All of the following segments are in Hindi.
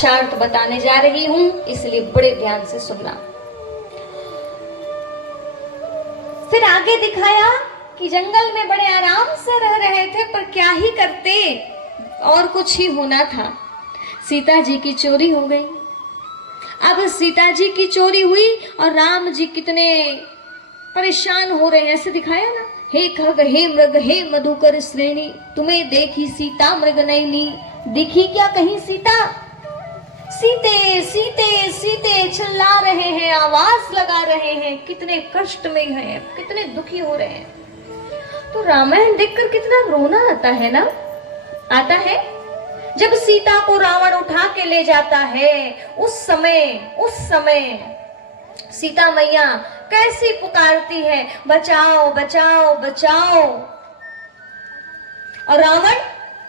शार्ट बताने जा रही हूं, इसलिए बड़े ध्यान से सुनना। फिर आगे दिखाया कि जंगल में बड़े आराम से रह रहे थे, पर क्या ही करते, और कुछ ही होना था। सीता जी की चोरी हो गई। अब सीता जी की चोरी हुई और राम जी कितने परेशान हो रहे हैं, ऐसे दिखाया ना। हे खग हे मृग हे मधुकर श्रेणी, तुम्हें देखी सीता मृग नयनी, दिखी क्या कहीं सीता। सीते सीते सीते चिल्ला रहे हैं, आवाज लगा रहे हैं, कितने कष्ट में हैं, कितने दुखी हो रहे हैं। तो रामायण देखकर कितना रोना आता है ना, आता है। जब सीता को रावण उठा के ले जाता है, उस समय सीता मैया कैसी पुकारती है, बचाओ बचाओ बचाओ। और रावण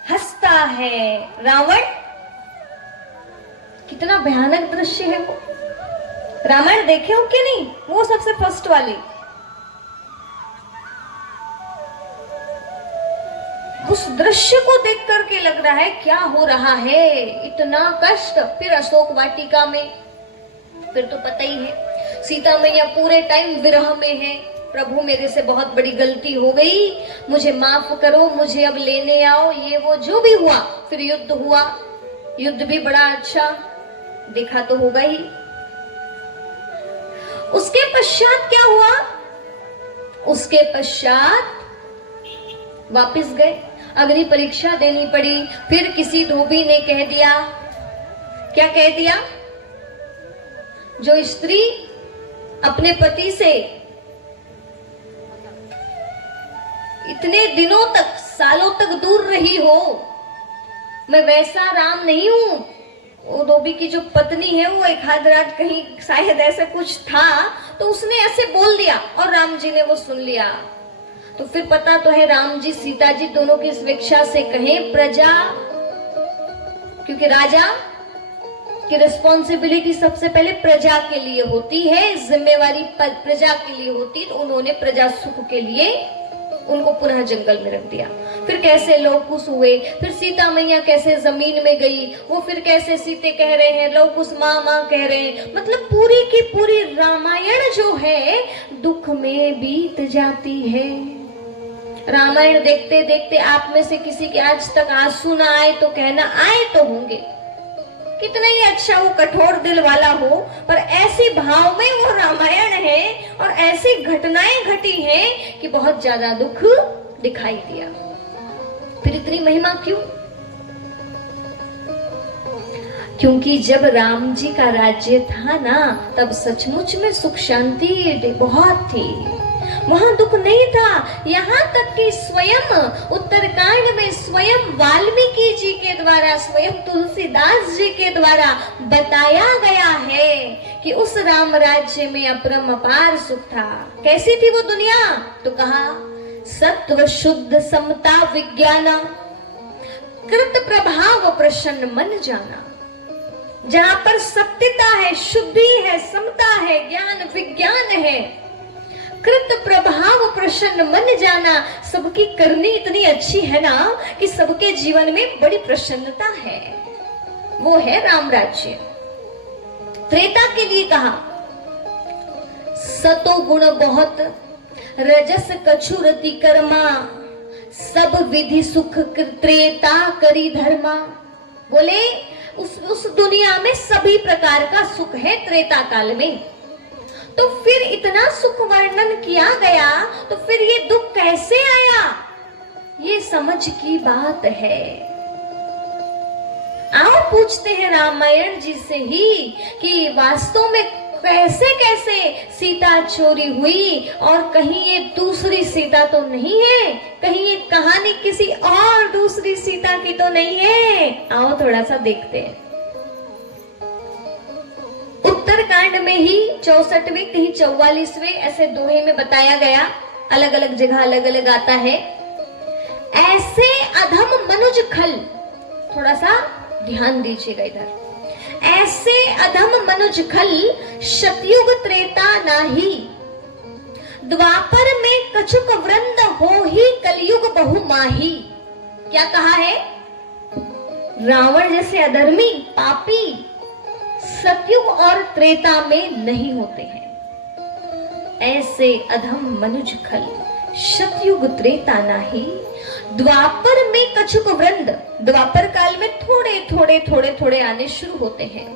हंसता है। रावण, कितना भयानक दृश्य है वो। रामायण देखे हो कि नहीं? वो सबसे फर्स्ट वाली। उस दृश्य को देख करके लग रहा है क्या हो रहा है, इतना कष्ट। फिर अशोक वाटिका में, फिर तो पता ही है, सीता मैया पूरे टाइम विरह में है। प्रभु मेरे से बहुत बड़ी गलती हो गई, मुझे माफ करो, मुझे अब लेने आओ, ये वो जो भी हुआ। फिर युद्ध हुआ, युद्ध भी बड़ा अच्छा देखा तो होगा ही। उसके पश्चात क्या हुआ? उसके पश्चात वापस गए, अग्नि परीक्षा देनी पड़ी। फिर किसी धोबी ने कह दिया, क्या कह दिया? जो स्त्री अपने पति से इतने दिनों तक, सालों तक दूर रही हो, मैं वैसा राम नहीं हूं। वो धोबी की जो पत्नी है, वो एक आध रात कहीं शायद ऐसा कुछ था, तो उसने ऐसे बोल दिया और राम जी ने वो सुन लिया। तो फिर पता तो है, राम जी सीता जी दोनों की स्वेच्छा से कहें प्रजा, क्योंकि राजा की रिस्पॉन्सिबिलिटी सबसे पहले प्रजा के लिए होती है, जिम्मेवारी प्रजा के लिए होती, तो उन्होंने प्रजा सुख के लिए उनको पुनः जंगल में रख दिया। फिर कैसे लौकुश हुए, फिर सीता मैया कैसे जमीन में गई, वो फिर कैसे सीते कह रहे हैं, लौकुश माँ माँ कह रहे हैं। मतलब पूरी की पूरी रामायण जो है दुख में बीत जाती है। रामायण देखते देखते आप में से किसी के आज तक आंसू ना आए तो कहना, आए तो होंगे। कितना ही अच्छा वो कठोर दिल वाला हो, पर ऐसी भाव में वो रामायण है और ऐसी घटनाएं घटी हैं कि बहुत ज्यादा दुख दिखाई दिया। फिर इतनी महिमा क्यों? क्योंकि जब राम जी का राज्य था ना, तब सचमुच में सुख शांति बहुत थी, वहां दुख नहीं था। यहाँ तक कि स्वयं उत्तरकांड में स्वयं वाल्मीकि जी के द्वारा, स्वयं तुलसीदास जी के द्वारा बताया गया है कि उस राम राज्य में अपरम अपार सुख था। कैसी थी वो दुनिया? तो कहा, सत्व शुद्ध समता विज्ञान, कृत प्रभाव प्रसन्न मन जाना। जहां पर सत्यता है, शुद्धि है, समता है, ज्ञान विज्ञान है, कृत प्रभाव प्रसन्न मन जाना। सबकी करनी इतनी अच्छी है ना कि सबके जीवन में बड़ी प्रसन्नता है। वो है राम राज्य। त्रेता के लिए कहा, सतो गुण बहुत, रजस कछु रति कर्मा, सब विधि सुख त्रेता करी धर्मा। बोले उस दुनिया में सभी प्रकार का सुख है त्रेता काल में। तो फिर इतना सुख वर्णन किया गया, तो फिर ये दुख कैसे आया? ये समझ की बात है। आओ पूछते हैं रामायण जी से ही कि वास्तव में कैसे कैसे सीता चोरी हुई, और कहीं ये दूसरी सीता तो नहीं है, कहीं ये कहानी किसी और दूसरी सीता की तो नहीं है। आओ थोड़ा सा देखते हैं। उत्तरकांड में ही 64वें, कहीं 44वें ऐसे दोहे में बताया गया, अलग अलग जगह अलग अलग आता है। ऐसे अधम मनुज खल, थोड़ा सा ध्यान दीजिएगा इधर। ऐसे अधम मनुज खल, शतयुग त्रेता नाही, द्वापर में कछुक वृंद हो ही, कलयुग बहु माही। क्या कहा है? रावण जैसे अधर्मी पापी सतयुग और त्रेता में नहीं होते हैं। ऐसे अधम मनुज खल सतयुग त्रेता नाही, द्वापर में कछुक वृंद, द्वापर काल में थोड़े आने शुरू होते हैं।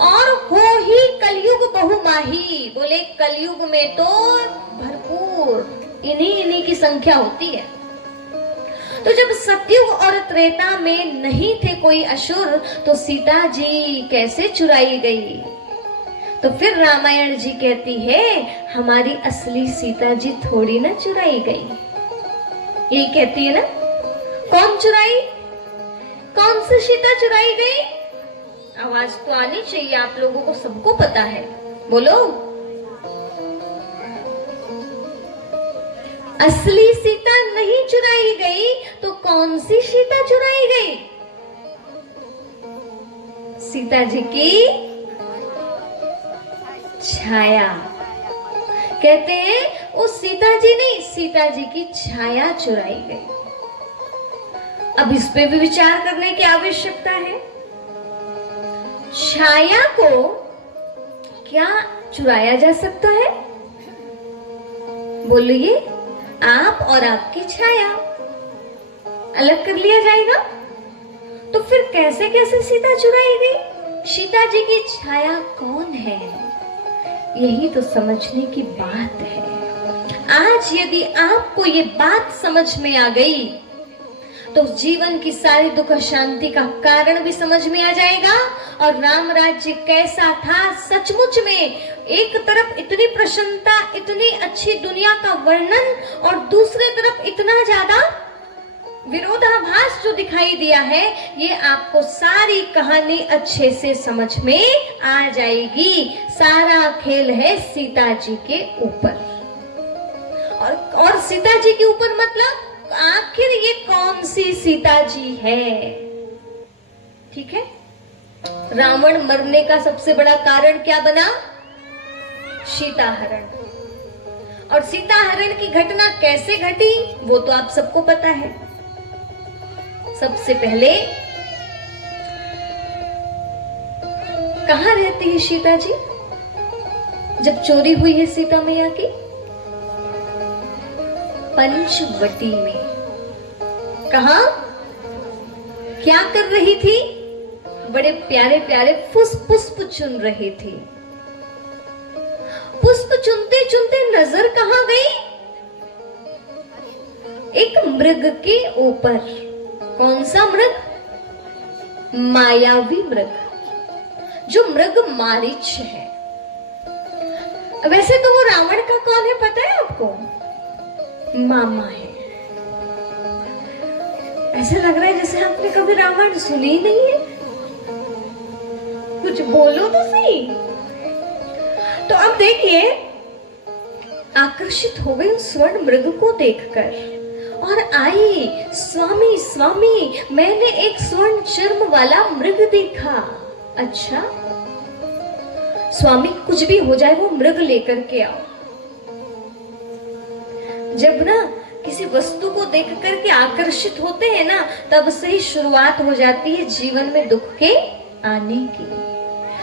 और हो ही कलयुग बहुमाही, बोले कलयुग में तो भरपूर इन्हीं की संख्या होती है। तो जब सतयुग और त्रेता में नहीं थे कोई असुर, तो सीता जी कैसे चुराई गई? तो फिर रामायण जी कहती है हमारी असली सीता जी थोड़ी ना चुराई गई। ये कहती है ना, कौन चुराई? कौन सी सीता चुराई गई? आवाज तो आनी चाहिए, आप लोगों को सबको पता है, बोलो। असली सीता नहीं चुराई गई, तो कौन सी सीता चुराई गई? सीता जी की छाया। कहते हैं वो सीता जी नहीं, सीता जी की छाया चुराई गई। अब इस पे भी विचार करने की आवश्यकता है। छाया को क्या चुराया जा सकता है? बोलिए, आप और आपकी छाया अलग कर लिया जाएगा? तो फिर कैसे कैसे सीता चुराई गई? सीता जी की छाया कौन है? यही तो समझने की बात है। आज यदि आपको ये बात समझ में आ गई, तो जीवन की सारी दुख शांति का कारण भी समझ में आ जाएगा। और राम राज्य कैसा था सचमुच में, एक तरफ इतनी प्रसन्नता, इतनी अच्छी दुनिया का वर्णन, और दूसरे तरफ इतना ज्यादा विरोधाभास जो दिखाई दिया है, ये आपको सारी कहानी अच्छे से समझ में आ जाएगी। सारा खेल है सीता जी के ऊपर। और सीता जी के ऊपर मतलब आखिर ये कौन सी सीता जी है? ठीक है, रावण मरने का सबसे बड़ा कारण क्या बना? सीता हरण। और सीता हरण की घटना कैसे घटी वो तो आप सबको पता है। सबसे पहले कहां रहती है सीता जी जब चोरी हुई है सीता मैया की? पंचवटी में। कहा? क्या कर रही थी? बड़े प्यारे प्यारे पुष्प चुन रही थी। पुष्प चुनते चुनते नजर कहां गई? एक मृग के ऊपर। कौन सा मृग? मायावी मृग, जो मृग मारीच है। वैसे तो वो रावण का कौन है पता है आपको? मामा है। ऐसा लग रहा है जैसे आपने कभी रावण सुनी ही नहीं है। कुछ बोलो तो सही। तो अब देखिए, आकर्षित हो गई उस स्वर्ण मृग को देखकर और आई, स्वामी स्वामी मैंने एक स्वर्ण चर्म वाला मृग देखा। अच्छा स्वामी, कुछ भी हो जाए वो मृग लेकर के आओ। जब ना किसी वस्तु को देख करके आकर्षित होते हैं ना, तब से ही शुरुआत हो जाती है जीवन में दुख के आने की।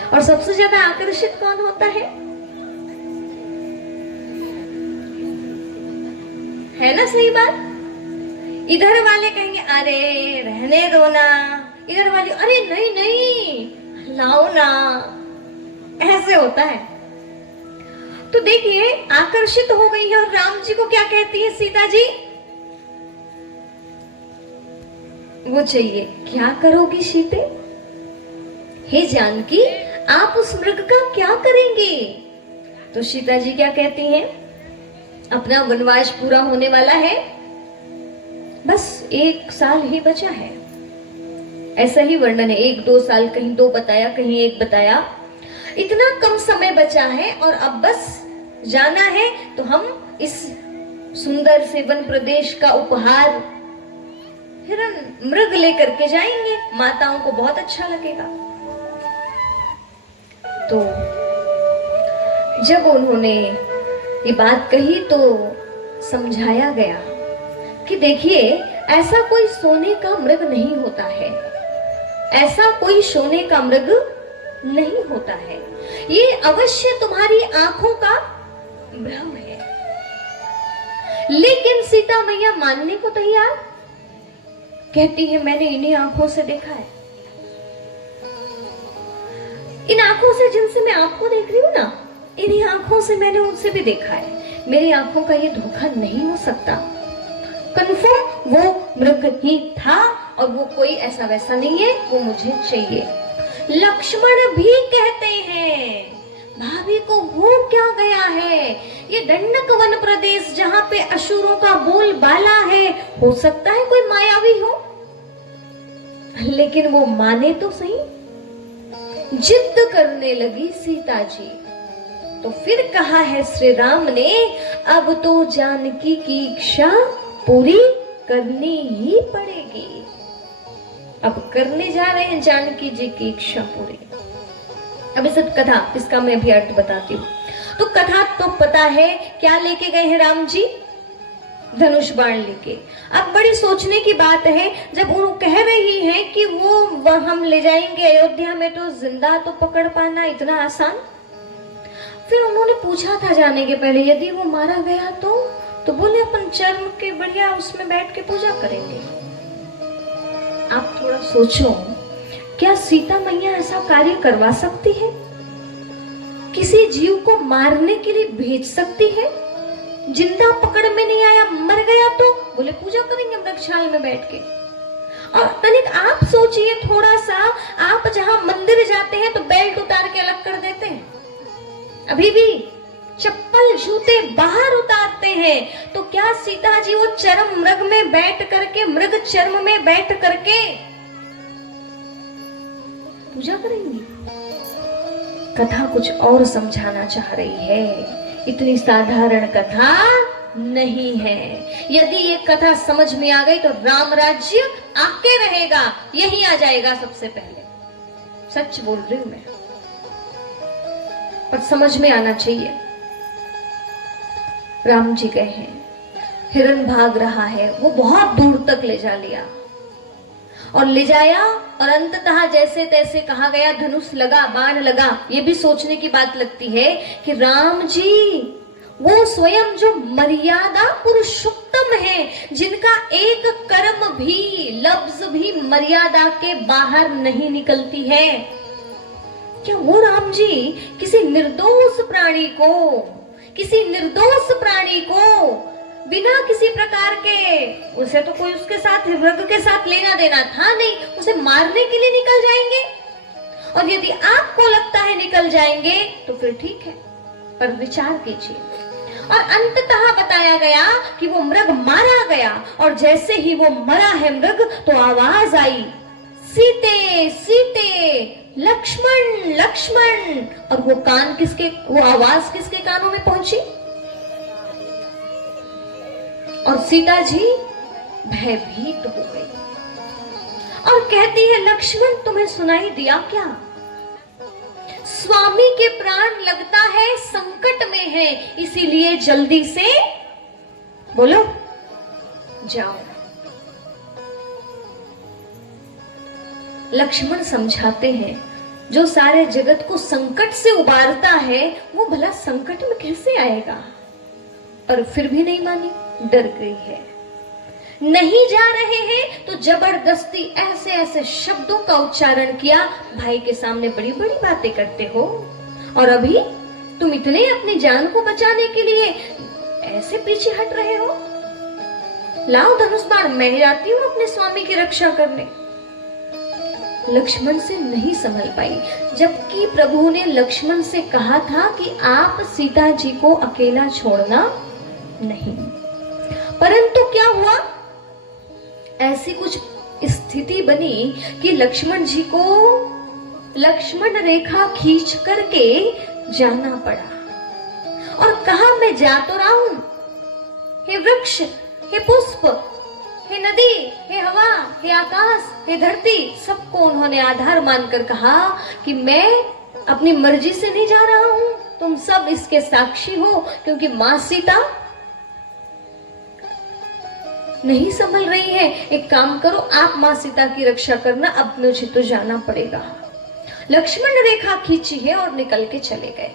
और सबसे ज्यादा आकर्षित कौन होता है ना? सही बात। इधर वाले कहेंगे अरे रहने दो ना, इधर वाले अरे नहीं नहीं लाओ ना, ऐसे होता है। तो देखिए, आकर्षित हो गई है और राम जी को क्या कहती है सीता जी? वो चाहिए। क्या करोगी सीते? हे जानकी, आप उस मृग का क्या करेंगे? तो सीता जी क्या कहती हैं? अपना वनवास पूरा होने वाला है, बस 1 साल ही बचा है। ऐसा ही वर्णन है, 1-2 साल, कहीं 2 बताया, कहीं 1 बताया। इतना कम समय बचा है और अब बस जाना है, तो हम इस सुंदर से वन प्रदेश का उपहार हिरण मृग लेकर के जाएंगे, माताओं को बहुत अच्छा लगेगा। तो जब उन्होंने ये बात कही तो समझाया गया कि देखिए, ऐसा कोई सोने का मृग नहीं होता है। ऐसा कोई सोने का मृग नहीं होता है, ये अवश्य तुम्हारी आंखों का भ्रम है। लेकिन सीता मैया मानने को तैयार, कहती है मैंने इन्हीं आंखों से देखा है, इन आंखों से जिनसे मैं आपको देख रही हूं ना, इन्हीं आंखों से मैंने उनसे भी देखा है। मेरी आंखों का ये धोखा नहीं हो सकता। कन्फर्म वो मृग ही था और वो कोई ऐसा वैसा नहीं है, वो मुझे चाहिए। लक्ष्मण भी कहते हैं भाभी को हो क्या गया है, ये दंडक वन प्रदेश जहां पे असुरों का बोलबाला है, हो सकता है कोई मायावी हो। लेकिन वो माने तो सही। जिद करने लगी सीता जी, तो फिर कहा है श्री राम ने, अब तो जानकी की इच्छा पूरी करनी ही पड़ेगी। अब करने जा रहे हैं जानकी जी की इच्छा पूरी। अब इस कथा, इसका मैं भी अर्थ बताती हूँ। तो कथा तो पता है क्या लेके गए हैं राम जी, धनुष बाण लेके। अब बड़ी सोचने की बात है, जब वो कह रही है कि वो हम ले जाएंगे अयोध्या में, तो जिंदा तो पकड़ पाना इतना आसान। फिर उन्होंने पूछा था जाने के पहले, यदि वो मारा गया तो बोले अपन चर्म के बढ़िया उसमें बैठ के पूजा करेंगे। आप थोड़ा सोचो, क्या सीता मैया ऐसा कार्य करवा सकती है? किसी जीव को मारने के लिए भेज सकती है? जिंदा पकड़ में नहीं आया, मर गया तो बोले पूजा करेंगे वृक्षाल में बैठ के। और तनिक आप सोचिए थोड़ा सा, आप जहां मंदिर जाते हैं तो बेल्ट उतार के अलग कर देते हैं, अभी भी चप्पल जूते बाहर उतारते हैं। तो क्या सीता जी वो चरम मृग में बैठ करके, मृग चर्म में बैठ करके पूजा करेंगी? कथा कुछ और समझाना चाह रही है, इतनी साधारण कथा नहीं है। यदि ये कथा समझ में आ गई तो राम राज्य आके रहेगा, यही आ जाएगा सबसे पहले। सच बोल रही हूं मैं, पर समझ में आना चाहिए। राम जी गए हैं, हिरण भाग रहा है, वो बहुत दूर तक ले जा लिया और ले जाया, और अंततः जैसे तैसे कहा गया धनुष लगा, बाण लगा। ये भी सोचने की बात लगती है कि राम जी वो स्वयं जो मर्यादा पुरुषोत्तम है, जिनका एक कर्म भी, लफ्ज भी मर्यादा के बाहर नहीं निकलती है, क्या वो राम जी किसी निर्दोष प्राणी को बिना किसी प्रकार के, उसे तो कोई उसके साथ, मृग के साथ लेना देना था नहीं, उसे मारने के लिए निकल जाएंगे? और यदि आपको लगता है निकल जाएंगे तो फिर ठीक है, पर विचार कीजिए। और अंततः बताया गया कि वो मृग मारा गया, और जैसे ही वो मरा है मृग, तो आवाज आई, सीते सीते, लक्ष्मण लक्ष्मण। और वो कान किसके, वो आवाज किसके कानों में पहुंची? और सीता जी भयभीत हो गई और कहती है, लक्ष्मण तुम्हें सुनाई दिया क्या? स्वामी के प्राण लगता है संकट में है, इसीलिए जल्दी से बोलो जाओ। लक्ष्मण समझाते हैं, जो सारे जगत को संकट से उबारता है, वो भला संकट में कैसे आएगा? पर फिर भी नहीं मानी, डर गई है। नहीं जा रहे हैं तो जबरदस्ती ऐसे ऐसे शब्दों का उच्चारण किया, भाई के सामने बड़ी बड़ी बातें करते हो, और अभी तुम इतने अपनी जान को बचाने के लिए ऐसे पीछे हट रहे हो। लाओ धनुष बाण, मैं जाती हूं अपने स्वामी की रक्षा करने। लक्ष्मण से नहीं संभल पाई, जबकि प्रभु ने लक्ष्मण से कहा था कि आप सीता जी को अकेला छोड़ना नहीं। परंतु क्या हुआ, ऐसी कुछ स्थिति बनी कि लक्ष्मण जी को लक्ष्मण रेखा खींच करके जाना पड़ा। और कहा, मैं जा तो रहा हूं, हे वृक्ष, हे पुष्प, हे नदी, हे हवा, हे आकाश, हे धरती, सबको उन्होंने आधार मानकर कहा कि मैं अपनी मर्जी से नहीं जा रहा हूं, तुम सब इसके साक्षी हो, क्योंकि मां सीता नहीं संभल रही है, एक काम करो, आप माँ सीता की रक्षा करना, अब मुझे तो जाना पड़ेगा। लक्ष्मण रेखा खींची है और निकल के चले गए।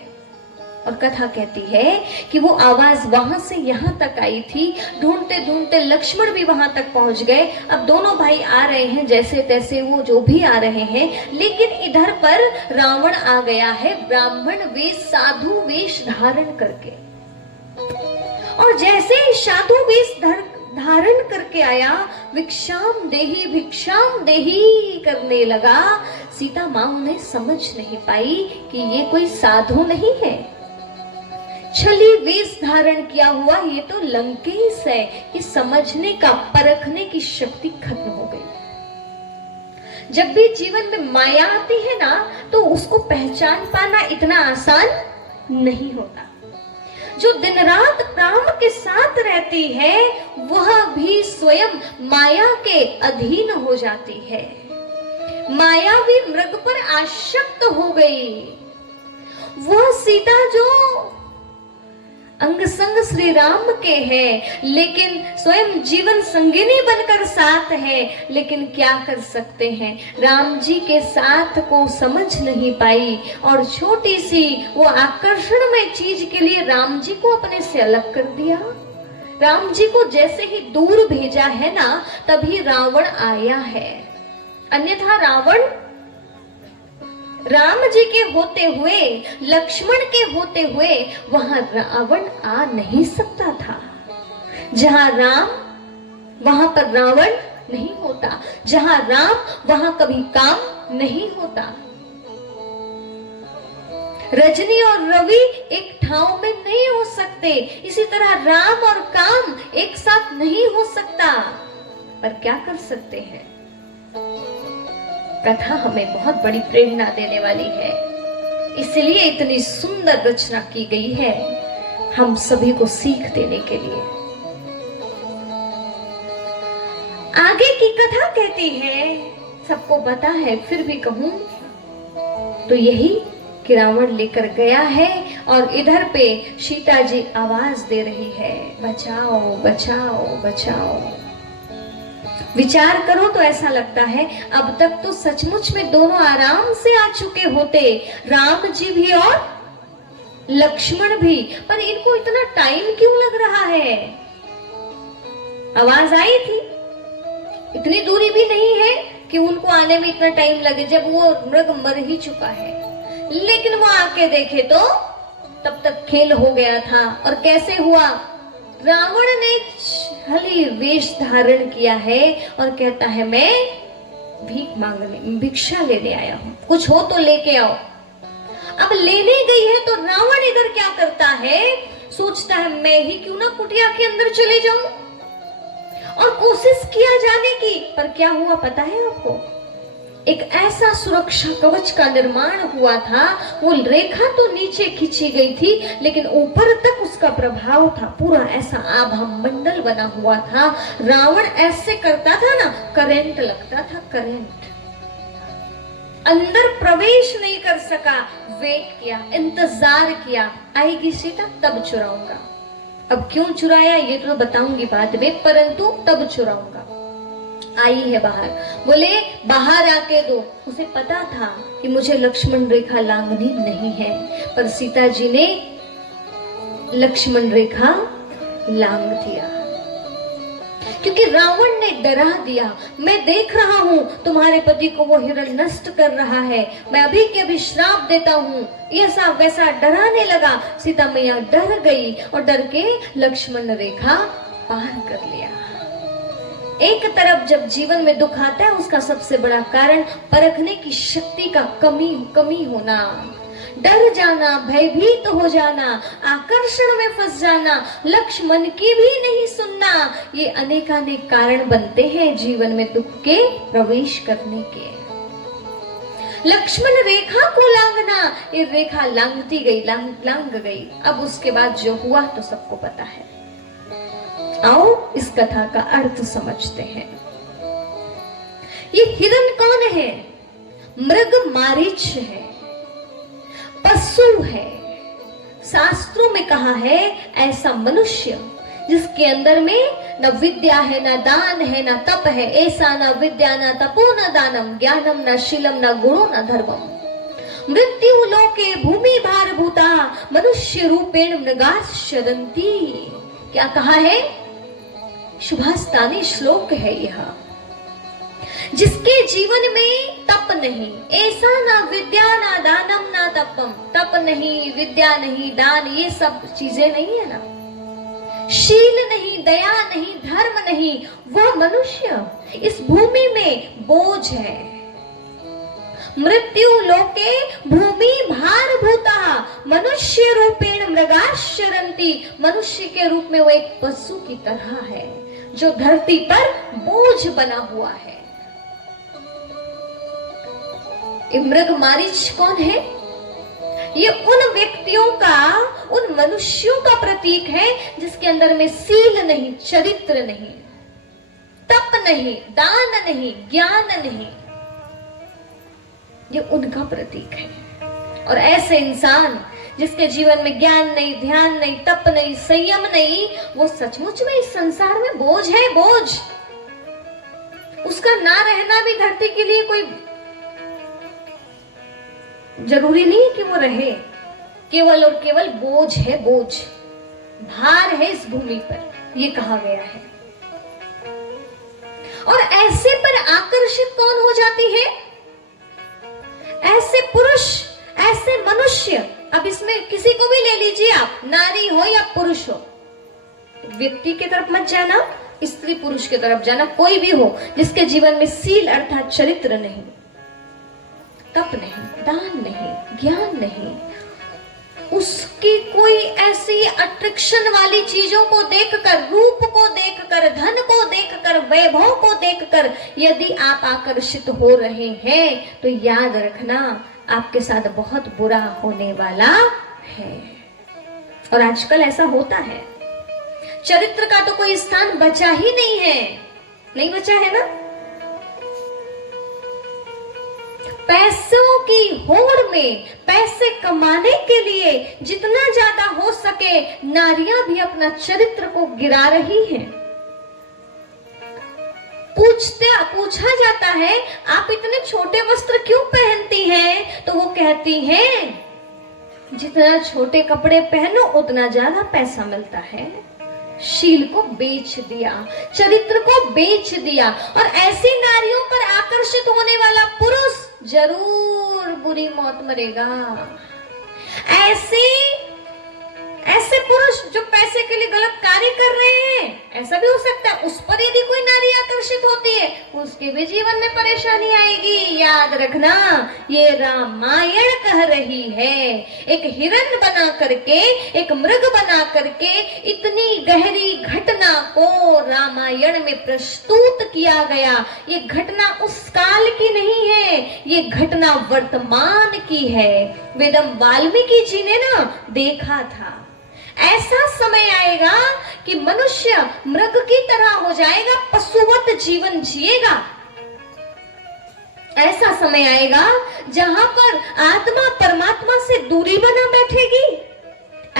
और कथा कहती है कि वो आवाज वहां से यहां तक आई थी, ढूंढते ढूंढते लक्ष्मण भी वहां तक पहुंच गए। अब दोनों भाई आ रहे हैं जैसे तैसे, वो जो भी आ रहे हैं, लेकिन इधर पर रावण आ गया है ब्राह्मण वेश, साधु वेश धारण करके। और जैसे ही साधु वेश धारण करके आया, भिक्षाम देही करने लगा। सीता माँ उन्हें समझ नहीं पाई कि ये कोई साधु नहीं है, छली वेश धारण किया हुआ ये तो लंकेश है। ये समझने का, परखने की शक्ति खत्म हो गई। जब भी जीवन में माया आती है ना, तो उसको पहचान पाना इतना आसान नहीं होता। जो दिन रात प्राण के साथ रहती है, वह भी स्वयं माया के अधीन हो जाती है। मायावी मृग पर आसक्त हो गई। वह सीता जो अंग संग श्री राम के है, लेकिन स्वयं जीवन संगिनी बनकर साथ है, लेकिन क्या कर सकते हैं, राम जी के साथ को समझ नहीं पाई और छोटी सी वो आकर्षण में चीज के लिए राम जी को अपने से अलग कर दिया। राम जी को जैसे ही दूर भेजा है ना, तभी रावण आया है। अन्यथा रावण राम जी के होते हुए, लक्ष्मण के होते हुए वहां रावण आ नहीं सकता था। जहां राम वहां पर रावण नहीं होता, जहां राम वहां कभी काम नहीं होता। रजनी और रवि एक ठाव में नहीं हो सकते, इसी तरह राम और काम एक साथ नहीं हो सकता। पर क्या कर सकते हैं, कथा हमें बहुत बड़ी प्रेरणा देने वाली है, इसलिए इतनी सुंदर रचना की गई है हम सभी को सीख देने के लिए। आगे की कथा कहती है, सबको पता है फिर भी कहूं तो यही कि रावण लेकर गया है और इधर पे सीता जी आवाज दे रही है, बचाओ बचाओ बचाओ। विचार करो तो ऐसा लगता है अब तक तो सचमुच में दोनों आराम से आ चुके होते, राम जी भी और लक्ष्मण भी, पर इनको इतना टाइम क्यों लग रहा है। आवाज आई थी, इतनी दूरी भी नहीं है कि उनको आने में इतना टाइम लगे जब वो मृग मर ही चुका है। लेकिन वो आके देखे तो तब तक खेल हो गया था। और कैसे हुआ, रावण ने छली वेश धारण किया है और कहता है मैं भीख मांगने, भिक्षा लेने आया हूं, कुछ हो तो लेके आओ। अब लेने गई है तो रावण इधर क्या करता है, सोचता है मैं ही क्यों ना कुटिया के अंदर चले जाऊं, और कोशिश किया जाने की। पर क्या हुआ पता है आपको, एक ऐसा सुरक्षा कवच का निर्माण हुआ था, वो रेखा तो नीचे खींची गई थी लेकिन ऊपर तक उसका प्रभाव था, पूरा ऐसा आभा मंडल बना हुआ था। रावण ऐसे करता था ना, करंट लगता था, करंट। अंदर प्रवेश नहीं कर सका, वेट किया, इंतजार किया, आएगी सीता तब चुराऊंगा। अब क्यों चुराया ये तो बताऊंगी बाद में, परंतु तब चुराऊंगा। आई है बाहर, बोले बाहर आके दो। उसे पता था कि मुझे लक्ष्मण रेखा लांघनी नहीं है, पर सीता जी ने लक्ष्मण रेखा लांघ दिया, क्योंकि रावण ने डरा दिया। मैं देख रहा हूं तुम्हारे पति को वो हिरण नष्ट कर रहा है, मैं अभी के अभी श्राप देता हूं, ऐसा वैसा डराने लगा। सीता मैया डर गई और डर के लक्ष्मण रेखा पार कर लिया। एक तरफ जब जीवन में दुख आता है, उसका सबसे बड़ा कारण परखने की शक्ति का कमी होना, डर जाना, भयभीत हो जाना, आकर्षण में फंस जाना, लक्ष्य मन की भी नहीं सुनना, ये अनेकानेक कारण बनते हैं जीवन में दुख के प्रवेश करने के। लक्ष्मण रेखा को लांघना, ये रेखा लांघती गई, लांघ गई। अब उसके बाद जो हुआ तो सबको पता है। आओ इस कथा का अर्थ समझते हैं। ये हिरण कौन है, मृग मारीच है, पशु है। शास्त्रों में कहा है ऐसा मनुष्य जिसके अंदर में न विद्या है, न दान है, न तप है। ऐसा न विद्या न तपो न दानम, ज्ञानम न शीलम न गुणो न धर्मम। मृत्यु लोके भूमि भार भूता, मनुष्य रूपेण मृगाश्चरन्ति। क्या कहा है? शुभास्तानी श्लोक है यह। जिसके जीवन में तप नहीं, ऐसा ना विद्या ना दानम ना तपम, तप नहीं, विद्या नहीं, दान, ये सब चीजें नहीं है ना, शील नहीं, दया नहीं, धर्म नहीं, वह मनुष्य इस भूमि में बोझ है। मृत्यु लोके भूमि भार भूता, मनुष्य रूपेण मृगाश्चरन्ति। मनुष्य के रूप में वो एक पशु की तरह है जो धरती पर बोझ बना हुआ है। मृग मारीच कौन है? ये उन व्यक्तियों का, उन मनुष्यों का प्रतीक है जिसके अंदर में सील नहीं, चरित्र नहीं, तप नहीं, दान नहीं, ज्ञान नहीं, ये उनका प्रतीक है। और ऐसे इंसान जिसके जीवन में ज्ञान नहीं, ध्यान नहीं, तप नहीं, संयम नहीं, वो सचमुच में इस संसार में बोझ है, बोझ। उसका ना रहना भी धरती के लिए कोई जरूरी नहीं कि वो रहे, केवल और केवल बोझ है, बोझ, भार है इस भूमि पर, ये कहा गया है। और ऐसे पर आकर्षित कौन हो जाती है? ऐसे पुरुष, ऐसे मनुष्य। अब इसमें किसी को भी ले लीजिए आप, नारी हो या पुरुष हो, व्यक्ति की तरफ मत जाना, स्त्री पुरुष की तरफ जाना, कोई भी हो जिसके जीवन में सील अर्थात चरित्र नहीं, तप नहीं, दान नहीं, ज्ञान नहीं, उसकी कोई ऐसी अट्रैक्शन वाली चीजों को देखकर, रूप को देखकर, धन को देखकर, वैभव को देखकर यदि आप आकर्षित हो रहे हैं तो याद रखना आपके साथ बहुत बुरा होने वाला है। और आजकल ऐसा होता है। चरित्र का तो कोई स्थान बचा ही नहीं है, नहीं बचा है ना। पैसों की होड़ में, पैसे कमाने के लिए जितना ज्यादा हो सके नारियां भी अपना चरित्र को गिरा रही हैं। पूछा जाता है आप इतने छोटे वस्त्र क्यों पहनती हैं, तो वो कहती हैं जितना छोटे कपड़े पहनो उतना ज्यादा पैसा मिलता है। शील को बेच दिया, चरित्र को बेच दिया। और ऐसी नारियों पर आकर्षित होने वाला पुरुष जरूर बुरी मौत मरेगा। ऐसे पुरुष जो पैसे के लिए गलत कार्य कर रहे हैं, ऐसा भी हो सकता है उस पर यदि कोई नारी आकर्षित होती है उसके भी जीवन में परेशानी आएगी। याद रखना, ये रामायण कह रही है। एक हिरण बना करके, एक मृग बना करके इतनी गहरी घटना को रामायण में प्रस्तुत किया गया। ये घटना उस काल की नहीं है, ये घटना वर्तमान की है। वेदम वाल्मीकि जी ने ना देखा था ऐसा समय आएगा कि मनुष्य मृग की तरह हो जाएगा, पशुवत जीवन जिएगा। ऐसा समय आएगा जहां पर आत्मा परमात्मा से दूरी बना बैठेगी।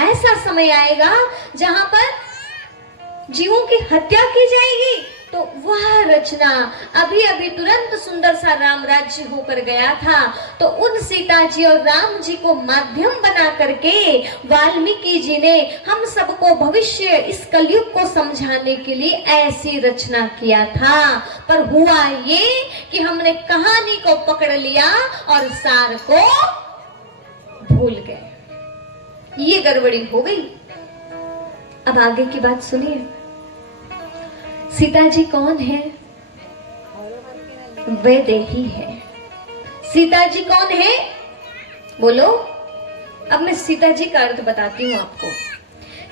ऐसा समय आएगा जहां पर जीवों की हत्या की जाएगी। तो वह रचना अभी अभी तुरंत सुंदर सा राम राज्य होकर गया था, तो उन सीता जी और राम जी को माध्यम बना करके वाल्मीकि जी ने हम सबको भविष्य इस कलयुग को समझाने के लिए ऐसी रचना किया था। पर हुआ ये कि हमने कहानी को पकड़ लिया और सार को भूल गए। ये गड़बड़ी हो गई। अब आगे की बात सुनिए। सीता जी कौन है? वैदेही है। सीता जी कौन है? बोलो। अब मैं सीता जी का अर्थ बताती हूँ आपको।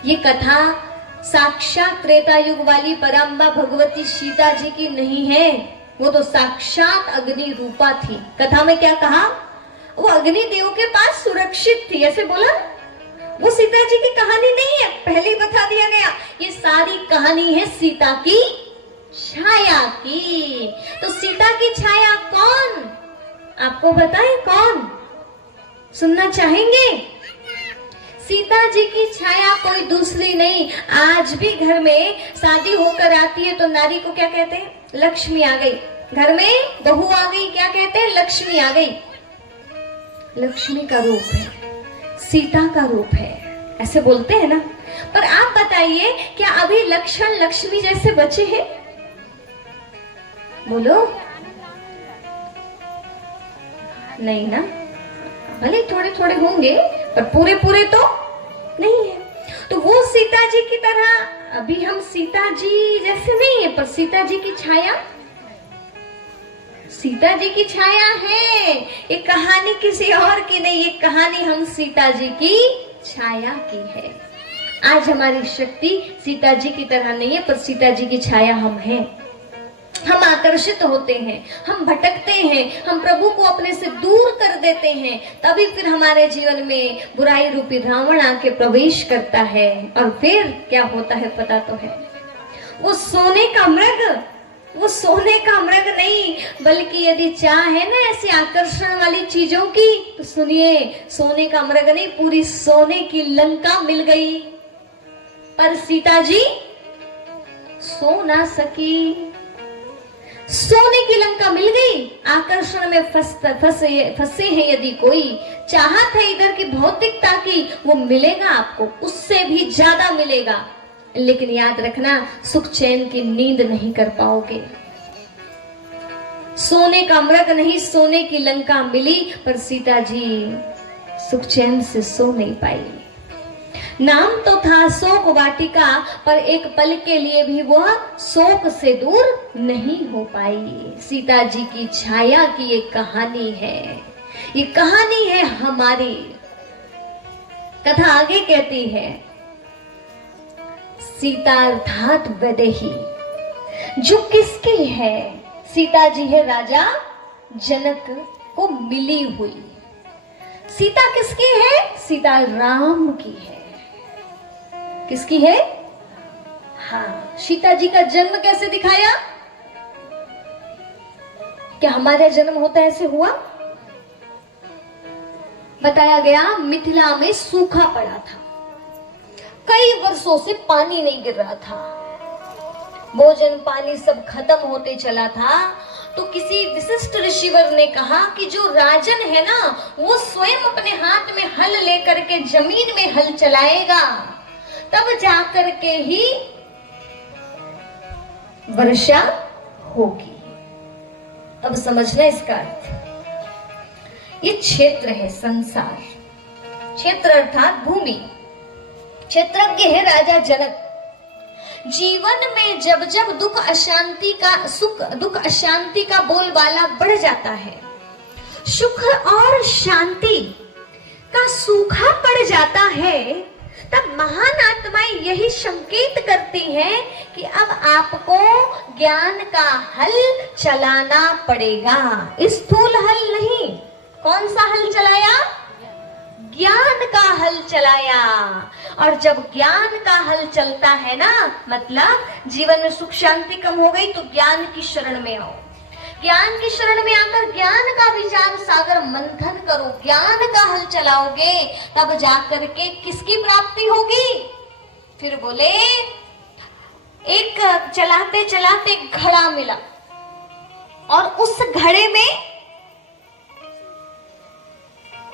ये कथा साक्षात त्रेता युग वाली पराम्बा भगवती सीता जी की नहीं है, वो तो साक्षात अग्नि रूपा थी। कथा में क्या कहा? वो अग्नि देव के पास सुरक्षित थी, ऐसे बोला। वो सीता जी की कहानी नहीं है, पहले ही बता दिया गया। ये सारी कहानी है सीता की छाया की। तो सीता की छाया कौन? आपको बताएं कौन? सुनना चाहेंगे? सीता जी की छाया कोई दूसरी नहीं। आज भी घर में शादी होकर आती है तो नारी को क्या कहते हैं? लक्ष्मी आ गई। घर में बहू आ गई, क्या कहते हैं? लक्ष्मी आ गई। लक्ष्मी का रूप है, सीता का रूप है, ऐसे बोलते हैं ना। पर आप बताइए, क्या अभी लक्षण लक्ष्मी जैसे बचे हैं? बोलो, नहीं ना। भले थोड़े थोड़े होंगे पर पूरे पूरे तो नहीं है। तो वो सीता जी की तरह अभी हम सीता जी जैसे नहीं है, पर सीता जी की छाया, सीता जी की छाया है। ये कहानी किसी और की नहीं, ये कहानी हम सीता जी की छाया की है। आज हमारी शक्ति सीता जी की तरह नहीं है, पर सीता जी की छाया हम हैं। हम आकर्षित होते हैं, हम भटकते हैं, हम प्रभु को अपने से दूर कर देते हैं, तभी फिर हमारे जीवन में बुराई रूपी रावण आके प्रवेश करता है। और फिर क्या होता है पता तो है, वो सोने का मृग, वो सोने का मृग नहीं, बल्कि यदि चाह है ना ऐसी आकर्षण वाली चीजों की, तो सुनिए, सोने का मृग नहीं, पूरी सोने की लंका मिल गई, पर सीता जी सो ना सकी। सोने की लंका मिल गई, आकर्षण में फंसे हैं यदि कोई, चाहत है इधर की भौतिकता की, वो मिलेगा आपको, उससे भी ज्यादा मिलेगा, लेकिन याद रखना सुख चैन की नींद नहीं कर पाओगे। सोने का मृग नहीं, सोने की लंका मिली, पर सीता जी सुख चैन से सो नहीं पाई। नाम तो था शोक वाटिका, पर एक पल के लिए भी वह शोक से दूर नहीं हो पाई। सीता जी की छाया की ये कहानी है, ये कहानी है हमारी। कथा आगे कहती है, सीता अर्थात वैदेही, जो किसकी है? सीता जी है राजा जनक को मिली हुई। सीता किसकी है? सीता राम की है। किसकी है? हाँ, सीता जी का जन्म कैसे दिखाया? क्या हमारा जन्म होता ऐसे हुआ? बताया गया मिथिला में सूखा पड़ा था, कई वर्षों से पानी नहीं गिर रहा था, भोजन पानी सब खत्म होते चला था। तो किसी विशिष्ट ऋषिवर ने कहा कि जो राजन है ना, वो स्वयं अपने हाथ में हल लेकर के जमीन में हल चलाएगा, तब जाकर के ही वर्षा होगी। अब समझना इसका अर्थ, ये क्षेत्र है संसार, क्षेत्र अर्थात भूमि। क्षेत्रज्ञ है राजा जनक। जीवन में जब जब दुख अशांति का दुख अशांति का बोलबाला बढ़ जाता है, सुख और शांति का सूखा पड़ जाता है, तब महान आत्माएं यही संकेत करती हैं कि अब आपको ज्ञान का हल चलाना पड़ेगा। स्थूल हल नहीं, कौन सा हल चलाया? ज्ञान का हल चलाया। और जब ज्ञान का हल चलता है ना, मतलब जीवन में सुख शांति कम हो गई, तो ज्ञान की शरण में आओ। ज्ञान की शरण में आकर ज्ञान का विचार सागर मंथन करो, ज्ञान का हल चलाओगे, तब जाकर के किसकी प्राप्ति होगी? फिर बोले, एक चलाते चलाते घड़ा मिला, और उस घड़े में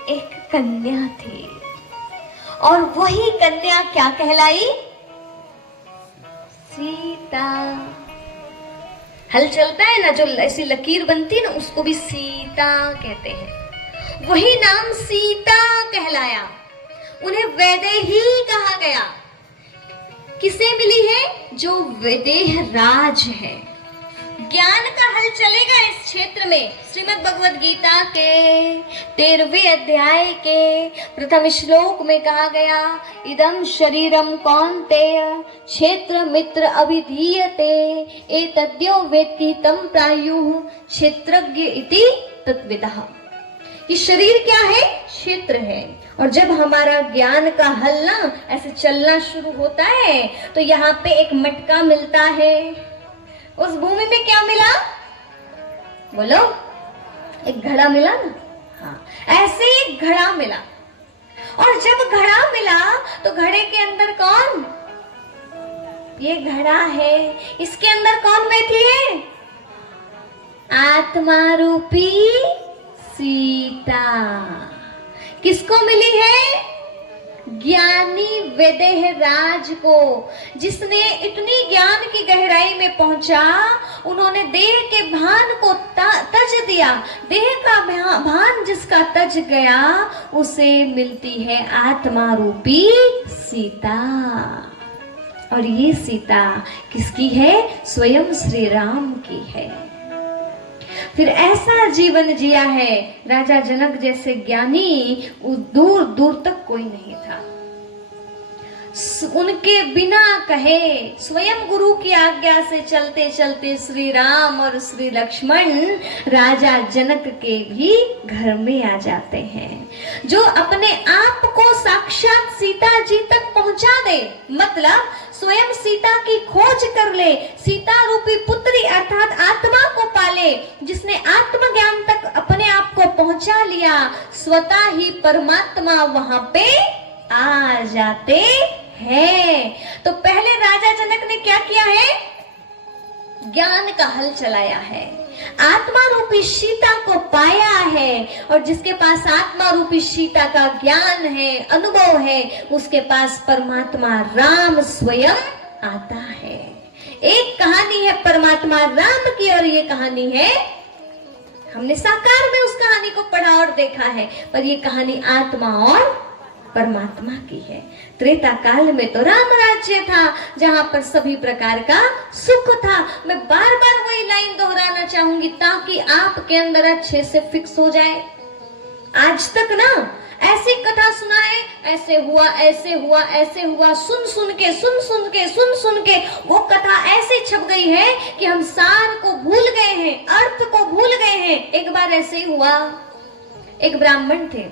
एक कन्या थी, और वही कन्या क्या कहलाई? सीता। हल चलता है ना, जो ऐसी लकीर बनती है ना, उसको भी सीता कहते हैं। वही नाम सीता कहलाया, उन्हें वैदेही कहा गया। किसे मिली है? जो वैदेह राज है। ज्ञान का हल चलेगा इस क्षेत्र में। श्रीमद् भगवद गीता के 13वें अध्याय के प्रथम श्लोक में कहा गया, इदं शरीरम कौन्तेय क्षेत्र मित्र अभिधीयते एतद्यो वेत्ति तं प्रायुः क्षेत्रज्ञ इति तत्विदः। ये शरीर क्या है? क्षेत्र है। और जब हमारा ज्ञान का हल ना ऐसे चलना शुरू होता है, तो यहाँ पे एक मटका मिलता है। उस भूमि में क्या मिला? बोलो, एक घड़ा मिला ना। हाँ, ऐसे एक घड़ा मिला, और जब घड़ा मिला तो घड़े के अंदर कौन? ये घड़ा है, इसके अंदर कौन बैठी है? आत्मा रूपी सीता। किसको मिली है? ज्ञानी वैदेह राज को, जिसने इतनी ज्ञान की गहराई में पहुंचा, उन्होंने देह के भान को तज दिया। देह का भान जिसका तज गया, उसे मिलती है आत्मा रूपी सीता। और ये सीता किसकी है? स्वयं श्री राम की है। फिर ऐसा जीवन जिया है राजा जनक जैसे ज्ञानी दूर दूर तक कोई नहीं था। उनके बिना कहे स्वयं गुरु की आज्ञा से चलते चलते श्री राम और श्री लक्ष्मण राजा जनक के भी घर में आ जाते हैं, जो अपने आप को साक्षात सीता जी तक पहुंचा दे। मतलब स्वयं सीता की खोज कर ले, सीता रूपी पुत्री अर्थात आत्मा को पाले, जिसने आत्मज्ञान तक अपने आप को पहुंचा लिया, स्वतः ही परमात्मा वहां पे आ जाते हैं। तो पहले राजा जनक ने क्या किया है? ज्ञान का हल चलाया है, आत्मा रूपी सीता को पाया है, और जिसके पास आत्मा रूपी सीता का ज्ञान है, अनुभव है, उसके पास परमात्मा राम स्वयं आता है। एक कहानी है परमात्मा राम की, और ये कहानी है, हमने साकार में उस कहानी को पढ़ा और देखा है, पर ये कहानी आत्मा और परमात्मा की है। त्रेता काल में तो राम राज्य था, जहां पर सभी प्रकार का सुख था। मैं बार बार वही लाइन दोहराना चाहूंगी ताकि आपके अंदर अच्छे से फिक्स हो जाए। आज तक ना ऐसी कथा सुनाए, ऐसे हुआ, ऐसे हुआ, ऐसे हुआ, सुन सुन के वो कथा ऐसे छप गई है कि हम सार को भूल गए हैं, अर्थ को भूल गए हैं। एक बार ऐसे ही हुआ, एक ब्राह्मण थे,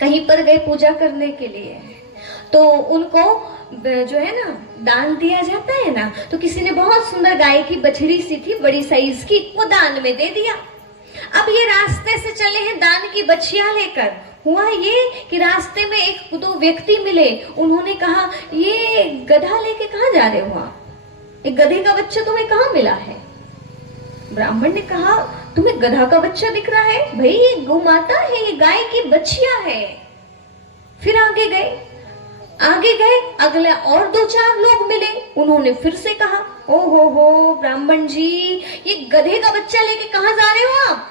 कहीं पर गए पूजा करने के लिए, तो उनको जो है ना दान दिया जाता है ना, तो किसी ने बहुत सुंदर गाय की बछड़ी सी थी, बड़ी साइज की, वो दान में दे दिया। अब ये रास्ते से चले हैं दान की बछिया लेकर। हुआ ये कि रास्ते में एक दो व्यक्ति मिले, उन्होंने कहा ये गधा लेके कहाँ जा रहे हो आप? एक गधे का बच्चा तुम्हें कहाँ मिला है? ब्राह्मण ने कहा तुम्हें गधा का बच्चा दिख रहा है? भाई ये गौ माता है, ये गाय की बछिया है। फिर आगे गए, अगले और दो चार लोग मिले, उन्होंने फिर से कहा ओ हो ब्राह्मण जी, ये गधे का बच्चा लेके कहाँ जा रहे हो आप?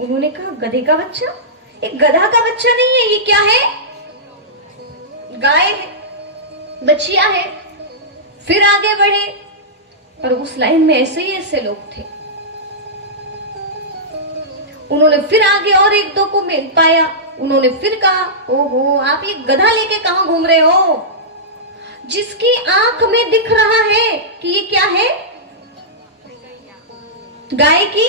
उन्होंने कहा गधे का बच्चा? ये गधा का बच्चा नहीं है, ये क्या है? गाय है, बछिया है। फिर आगे बढ़े, और उस लाइन में ऐसे ही ऐसे लोग थे। उन्होंने फिर आगे और एक दो को मिल पाया, उन्होंने फिर कहा ओहो आप ये गधा लेके कहां घूम रहे हो? जिसकी आंख में दिख रहा है कि ये क्या है? गाय की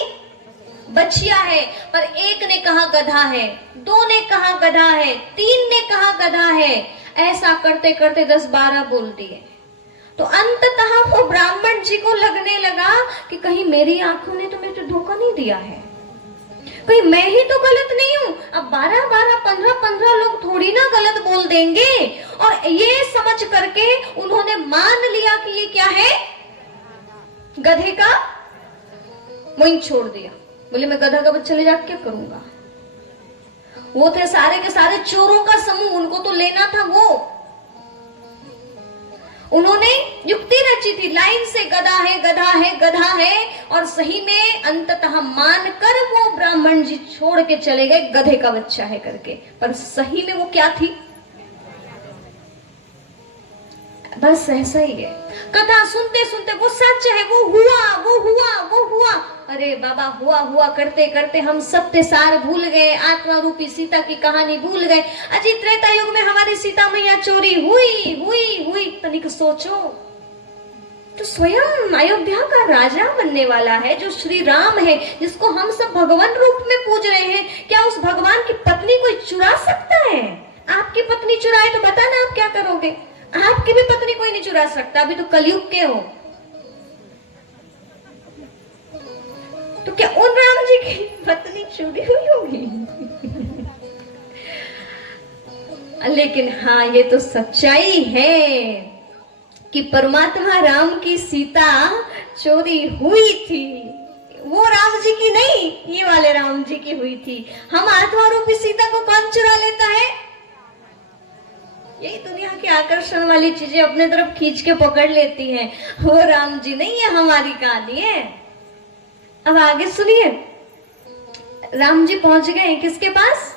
बछिया है, पर एक ने कहा गधा है, दो ने कहा गधा है, तीन ने कहा गधा है। ऐसा करते करते 10-12 बोल दिए। तो अंततः वो ब्राह्मण जी को लगने लगा कि कहीं मेरी आंखों ने तो मुझे धोखा नहीं दिया है, कहीं मैं ही तो गलत नहीं हूं। अब 12-12, 15-15 लोग थोड़ी ना गलत बोल देंगे। और ये समझ करके उन्होंने मान लिया कि ये क्या है? गधे का, वहीं छोड़ दिया। बोले मैं गधा का बच्चा ले जाकर क्या करूंगा? वो थे सारे के सारे चोरों का समूह, उनको तो लेना था वो। उन्होंने युक्ति रची थी, लाइन से गधा है, गधा है, गधा है, और सही में अंततः मानकर वो ब्राह्मण जी छोड़ के चले गए गधे का बच्चा है करके। पर सही में वो क्या थी? बस ऐसा ही है। कथा सुनते सुनते वो सच है, वो हुआ। अरे बाबा, हुआ करते करते हम सत्य सार भूल गए, आत्मा रूपी सीता की कहानी भूल गए। अजी त्रेता युग में हमारी सीता मैया चोरी हुई। तनिक सोचो, तो स्वयं अयोध्या का राजा बनने वाला है, जो श्री राम है, जिसको हम सब भगवान रूप में पूज रहे हैं, क्या उस भगवान की पत्नी कोई चुरा सकता है? आपकी पत्नी चुराए तो बताना आप क्या करोगे? आपकी भी पत्नी कोई नहीं चुरा सकता, अभी तो कलयुग के हो। तो क्या उन राम जी की पत्नी चुरी हुई होगी? लेकिन हाँ, ये तो सच्चाई है कि परमात्मा राम की सीता चोरी हुई थी। वो राम जी की नहीं, ये वाले राम जी की हुई थी। हम आत्मा रूपी सीता को कौन चुरा लेता है? यही दुनिया की आकर्षण वाली चीजें अपने तरफ खींच के पकड़ लेती हैं। वो राम जी नहीं, है हमारी कहानी है। अब आगे सुनिए। राम जी पहुंच गए किसके पास?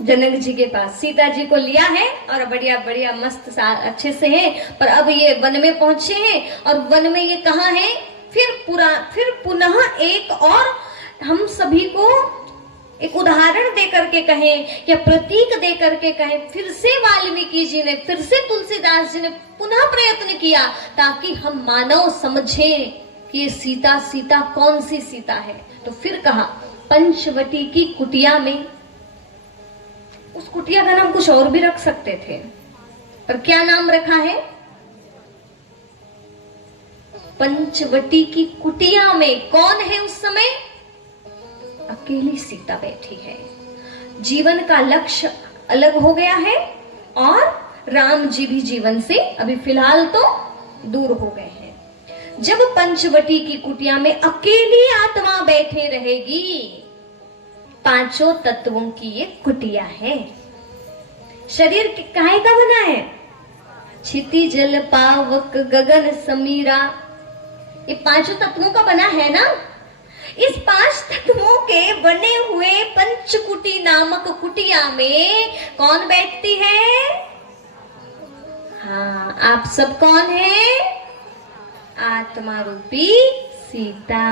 जनक जी के पास। सीता जी को लिया है और बढ़िया बढ़िया मस्त अच्छे से है, पर अब ये वन में पहुंचे हैं। और वन में ये कहाँ है? फिर पुनः एक और हम सभी को एक उदाहरण दे करके कहें या प्रतीक दे करके कहें, फिर से वाल्मीकि जी ने, फिर से तुलसीदास जी ने पुनः प्रयत्न किया ताकि हम मानव समझें कि ये सीता सीता कौन सी सीता है। तो फिर कहा पंचवटी की कुटिया में। उस कुटिया का नाम कुछ और भी रख सकते थे, पर क्या नाम रखा है? पंचवटी की कुटिया में कौन है उस समय? अकेली सीता बैठी है। जीवन का लक्ष्य अलग हो गया है और राम जी भी जीवन से अभी फिलहाल तो दूर हो गए हैं। जब पंचवटी की कुटिया में अकेली आत्मा बैठे रहेगी, पांचों तत्वों की ये कुटिया है। शरीर काहे का बना है? क्षिति जल पावक गगन समीरा, ये पांचों तत्वों का बना है ना। इस पांच तत्वों के बने हुए पंचकुटी नामक कुटिया में कौन बैठती है? हाँ, आप सब कौन है? आत्मा रूपी सीता।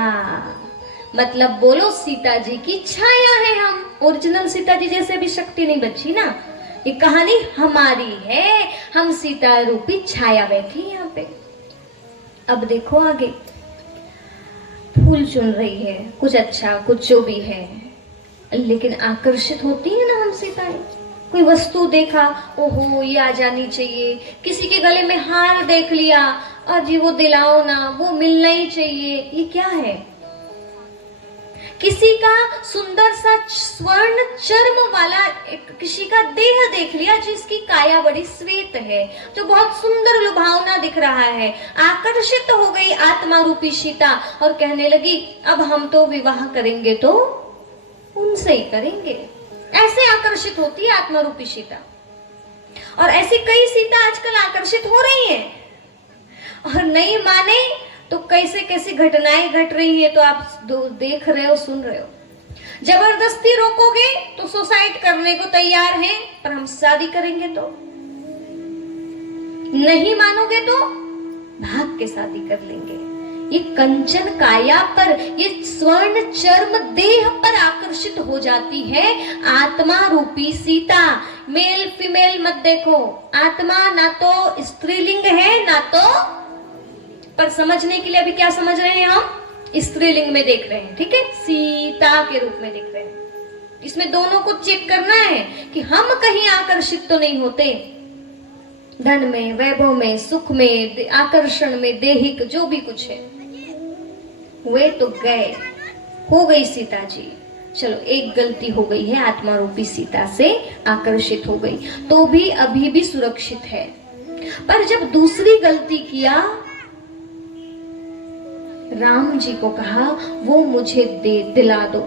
मतलब बोलो, सीता जी की छाया है हम। ओरिजिनल सीता जी जैसे भी शक्ति नहीं बची ना। ये कहानी हमारी है, हम सीता रूपी छाया बैठी यहाँ पे। अब देखो आगे, फूल चुन रही है, कुछ अच्छा कुछ जो भी है, लेकिन आकर्षित होती है ना हम सीताएं। कोई वस्तु देखा, ओहो ये आ जानी चाहिए। किसी के गले में हार देख लिया, अजी वो दिलाओ ना, वो मिलना ही चाहिए। ये क्या है? किसी का सुंदर सा स्वर्ण चर्म वाला किसी का देह देख लिया, जिसकी काया बड़ी श्वेत है, जो बहुत सुंदर लुभावना दिख रहा है। आकर्षित हो गई आत्मा रूपी सीता और कहने लगी, अब हम तो विवाह करेंगे तो उनसे ही करेंगे। ऐसे आकर्षित होती है आत्मा रूपी सीता। और ऐसी कई सीता आजकल आकर्षित हो रही हैं। और नहीं माने तो कैसे कैसी घटनाएं घट रही है, तो आप देख रहे हो, सुन रहे हो। जबरदस्ती रोकोगे तो सुसाइड करने को तैयार हैं, पर हम शादी करेंगे तो नहीं मानोगे तो भाग के शादी कर लेंगे। ये कंचन काया पर, ये स्वर्ण चर्म देह पर आकर्षित हो जाती है आत्मा रूपी सीता। मेल फीमेल मत देखो, आत्मा ना तो स्त्रीलिंग है ना तो, पर समझने के लिए अभी क्या समझ रहे हैं हम? स्त्रीलिंग में देख रहे हैं, ठीक है, सीता के रूप में देख रहे हैं। इसमें दोनों को चेक करना है कि हम कहीं आकर्षित तो नहीं होते। धन में, वैभव में, सुख में, आकर्षण में, देहिक जो भी कुछ है, वे तो गए, हो गई सीता जी। चलो एक गलती हो गई है, आत्मा रूपी सीता से आकर्षित हो गई, तो भी अभी भी सुरक्षित है। पर जब दूसरी गलती किया, राम जी को कहा वो मुझे दिला दो।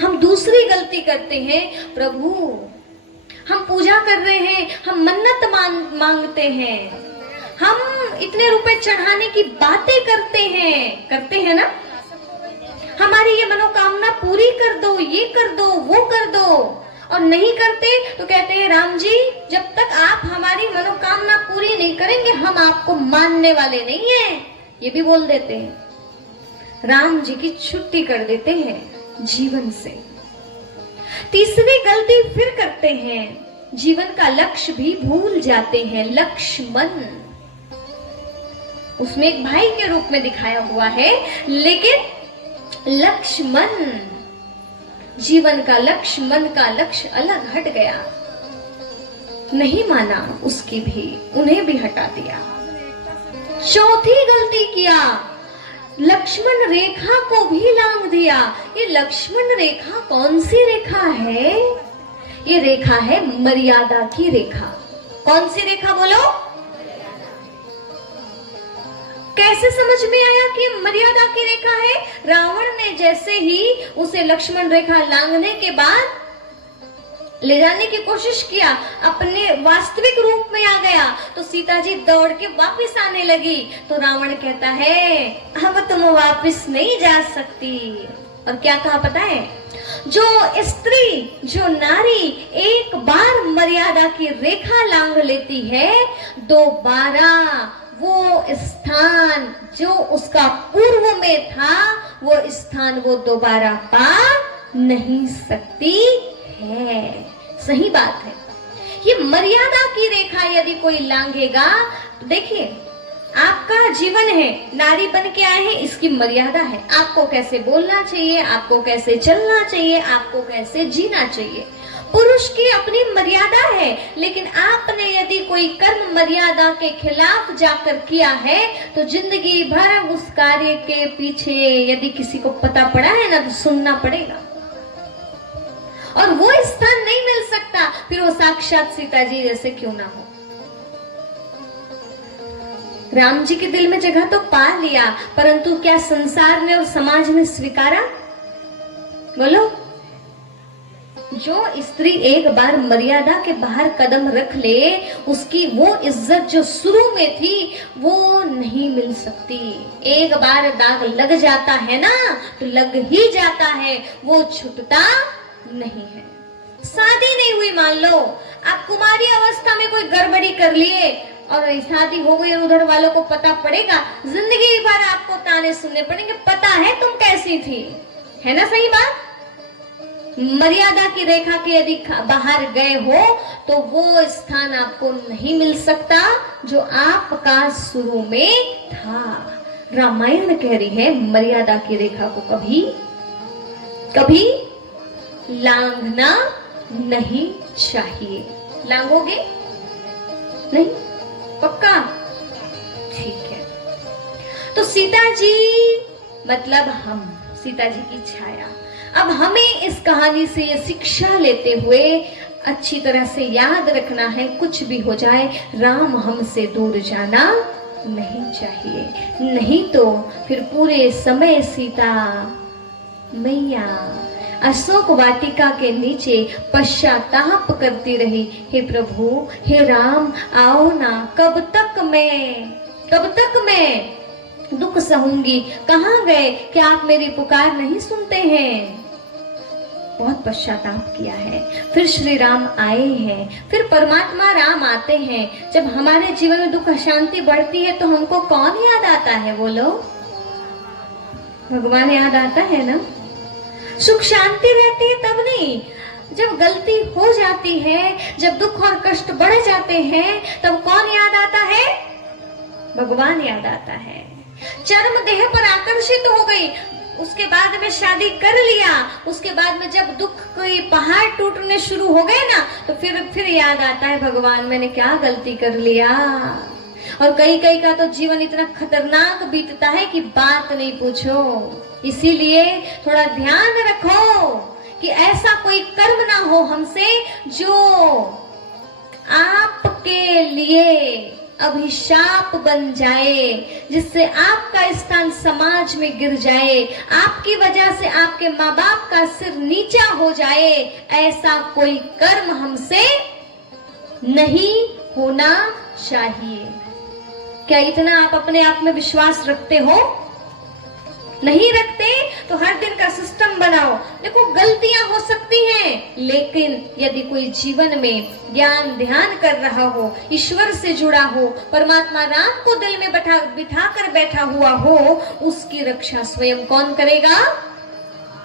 हम दूसरी गलती करते हैं, प्रभु हम पूजा कर रहे हैं, हम मन्नत मांगते हैं, हम इतने रुपए चढ़ाने की बातें करते हैं ना, हमारी ये मनोकामना पूरी कर दो, ये कर दो, वो कर दो। और नहीं करते तो कहते हैं, राम जी जब तक आप हमारी मनोकामना पूरी नहीं करेंगे, हम आपको मानने वाले नहीं हैं। ये भी बोल देते हैं। राम जी की छुट्टी कर देते हैं जीवन से। तीसरी गलती फिर करते हैं, जीवन का लक्ष्य भी भूल जाते हैं। लक्ष्मण उसमें एक भाई के रूप में दिखाया हुआ है, लेकिन लक्ष्मण जीवन का लक्ष्य, मन का लक्ष्य अलग हट गया, नहीं माना उसकी भी, उन्हें भी हटा दिया। चौथी गलती किया, लक्ष्मण रेखा को भी लांघ दिया। ये लक्ष्मण रेखा कौन सी रेखा है? ये रेखा है मर्यादा की रेखा। कौन सी रेखा बोलो? कैसे समझ में आया कि मर्यादा की रेखा है? रावण ने जैसे ही उसे लक्ष्मण रेखा लांघने के बाद ले जाने की कोशिश किया, अपने वास्तविक रूप में आ गया, तो सीता जी दौड़ के वापस आने लगी। तो रावण कहता है अब तुम वापस नहीं जा सकती। और क्या कहा पता है? जो स्त्री, जो नारी एक बार मर्यादा की रेखा लांघ लेती है, दोबारा वो स्थान जो उसका पूर्व में था, वो स्थान वो दोबारा पा नहीं सकती है। सही बात है। ये मर्यादा की रेखा यदि कोई लांघेगा, तो देखिए आपका जीवन है, नारी बन के आए हैं, इसकी मर्यादा है। आपको कैसे बोलना चाहिए, आपको कैसे चलना चाहिए, आपको कैसे जीना चाहिए। पुरुष की अपनी मर्यादा है, लेकिन आपने यदि कोई कर्म मर्यादा के खिलाफ जाकर किया है, तो जिंदगी भर उस कार्य के पीछे यदि किसी को पता पड़ा है ना, तो सुनना पड़ेगा और वो स्थान नहीं मिल सकता, फिर वो साक्षात सीता जी जैसे क्यों ना हो। राम जी के दिल में जगह तो पा लिया, परंतु क्या संसार ने और समाज ने स्वीकारा? बोलो। जो स्त्री एक बार मर्यादा के बाहर कदम रख ले, उसकी वो इज्जत जो शुरू में थी वो नहीं मिल सकती। एक बार दाग लग जाता है ना, तो लग ही जाता है, वो छूटता नहीं है। शादी नहीं हुई, मान लो आप कुमारी अवस्था में कोई गड़बड़ी कर लिए और शादी हो गई और उधर वालों को पता पड़ेगा, जिंदगी भर आपको ताने सुनने पड़ेंगे, पता है तुम कैसी थी, है ना? सही बात। मर्यादा की रेखा के यदि बाहर गए हो, तो वो स्थान आपको नहीं मिल सकता जो आपका शुरू में था। रामायण कह रही है मर्यादा की रेखा को कभी कभी लांघना नहीं चाहिए। लांघोगे नहीं? पक्का? ठीक है। तो सीता जी मतलब हम, सीता जी की छाया। अब हमें इस कहानी से ये शिक्षा लेते हुए अच्छी तरह से याद रखना है, कुछ भी हो जाए राम हमसे दूर जाना नहीं चाहिए, नहीं तो फिर पूरे समय सीता मैया अशोक वाटिका के नीचे पश्चाताप करती रही, हे प्रभु, हे राम, आओ ना, कब तक मैं दुख सहूंगी, कहाँ गए, क्या आप मेरी पुकार नहीं सुनते हैं? बहुत पश्चाताप किया है। फिर श्री राम आए हैं, फिर परमात्मा राम आते हैं। जब हमारे जीवन में दुख अशांति बढ़ती है तो हमको कौन याद आता है? बोलो, भगवान याद आता है ना। सुख शांति रहती है तब नहीं, जब गलती हो जाती है, जब दुख और कष्ट बढ़ जाते हैं, तब कौन याद आता है? भगवान याद आता है। चर्म देह पर आकर्षित हो गई, उसके बाद में शादी कर लिया, उसके बाद में जब दुख कोई पहाड़ टूटने शुरू हो गए ना, तो फिर याद आता है भगवान, मैंने क्या गलती कर लिया। और कई का तो जीवन इतना खतरनाक बीतता है कि बात नहीं पूछो। इसीलिए थोड़ा ध्यान रखो कि ऐसा कोई कर्म ना हो हमसे जो आपके लिए अभिशाप बन जाए, जिससे आपका स्थान समाज में गिर जाए, आपकी वजह से आपके माँ बाप का सिर नीचा हो जाए। ऐसा कोई कर्म हमसे नहीं होना चाहिए। क्या इतना आप अपने आप में विश्वास रखते हो? नहीं रखते तो हर दिन का सिस्टम बनाओ। देखो गलतियां हो सकती हैं, लेकिन यदि कोई जीवन में ज्ञान ध्यान कर रहा हो, ईश्वर से जुड़ा हो, परमात्मा राम को दिल में बिठा कर बैठा हुआ हो, उसकी रक्षा स्वयं कौन करेगा?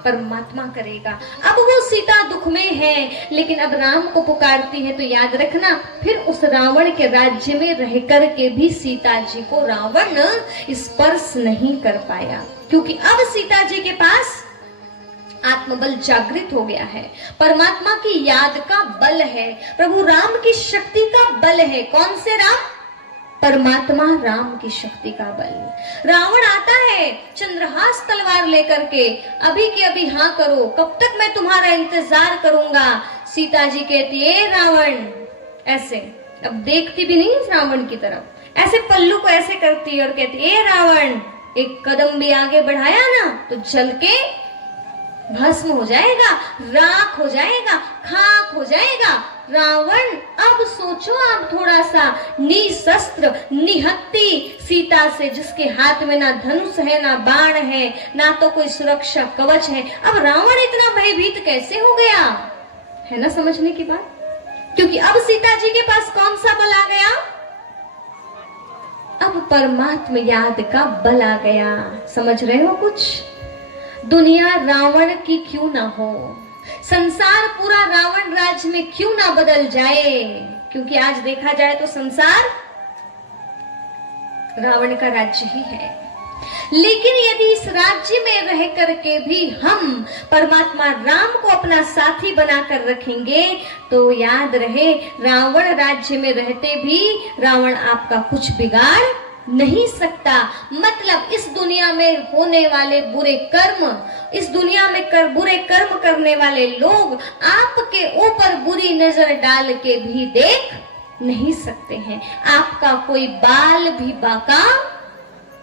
परमात्मा करेगा। अब वो सीता दुख में है, लेकिन अब राम को पुकारती है, तो याद रखना फिर उस रावण के राज्य में रह कर के भी सीता जी को रावण स्पर्श नहीं कर पाया, क्योंकि अब सीता जी के पास आत्मबल जागृत हो गया है, परमात्मा की याद का बल है, प्रभु राम की शक्ति का बल है। कौन से राम? परमात्मा राम की शक्ति का बल। रावण आता है चंद्रहास तलवार लेकर के, अभी के अभी हाँ करो, कब तक मैं तुम्हारा इंतजार करूंगा। सीता जी कहती है रावण, ऐसे अब देखती भी नहीं इस रावण की तरफ, ऐसे पल्लू को ऐसे करती है और कहती है रावण, एक कदम भी आगे बढ़ाया ना तो जल के भस्म हो जाएगा, राख हो जाएगा, खाक हो जाएगा। रावण अब सोचो आप थोड़ा सा, निशस्त्र निहत्ती सीता से, जिसके हाथ में ना धनुष है ना बाण है ना तो कोई सुरक्षा कवच है, अब रावण इतना भयभीत कैसे हो गया? है ना समझने की बात? क्योंकि अब सीता जी के पास कौन सा बल आ गया? अब परमात्मा याद का बल आ गया। समझ रहे हो कुछ? दुनिया रावण की क्यों ना हो, संसार पूरा रावण राज्य में क्यों ना बदल जाए? क्योंकि आज देखा जाए तो संसार रावण का राज्य ही है। लेकिन यदि इस राज्य में रह करके भी हम परमात्मा राम को अपना साथी बनाकर रखेंगे तो याद रहे, रावण राज्य में रहते भी रावण आपका कुछ बिगाड़ नहीं सकता। मतलब इस दुनिया में होने वाले बुरे कर्म, इस दुनिया में बुरे कर्म करने वाले लोग आपके ऊपर बुरी नजर डाल के भी देख नहीं सकते हैं। आपका कोई बाल भी बाका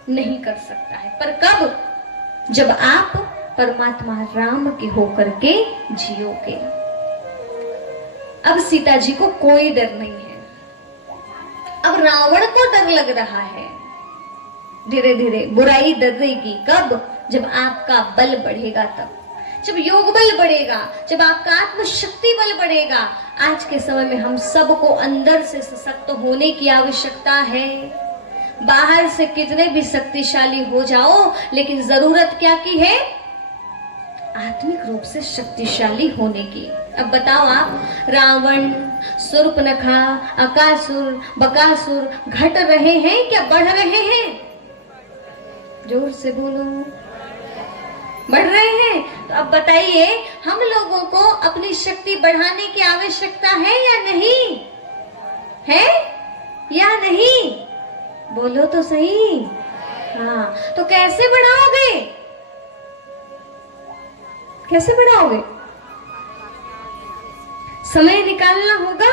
नहीं कर सकता है। पर कब? जब आप परमात्मा राम के होकर के जियोगे। अब सीता जी को कोई डर नहीं है। अब रावण को डर लग रहा है। धीरे धीरे बुराई डरेगी। कब? जब आपका बल बढ़ेगा, तब जब योग बल बढ़ेगा, जब आपका आत्मशक्ति बल बढ़ेगा। आज के समय में हम सबको अंदर से सशक्त होने की आवश्यकता है। बाहर से कितने भी शक्तिशाली हो जाओ, लेकिन जरूरत क्या की है? आत्मिक रूप से शक्तिशाली होने की। अब बताओ आप, रावण, शूर्पणखा, अकासुर, बकासुर घट रहे हैं क्या बढ़ रहे हैं? जोर से बोलो। बढ़ रहे हैं। तो अब बताइए, हम लोगों को अपनी शक्ति बढ़ाने की आवश्यकता है या नहीं है? या नहीं? बोलो तो सही। हाँ, तो कैसे बढ़ाओगे? कैसे बढ़ाओगे? समय निकालना होगा।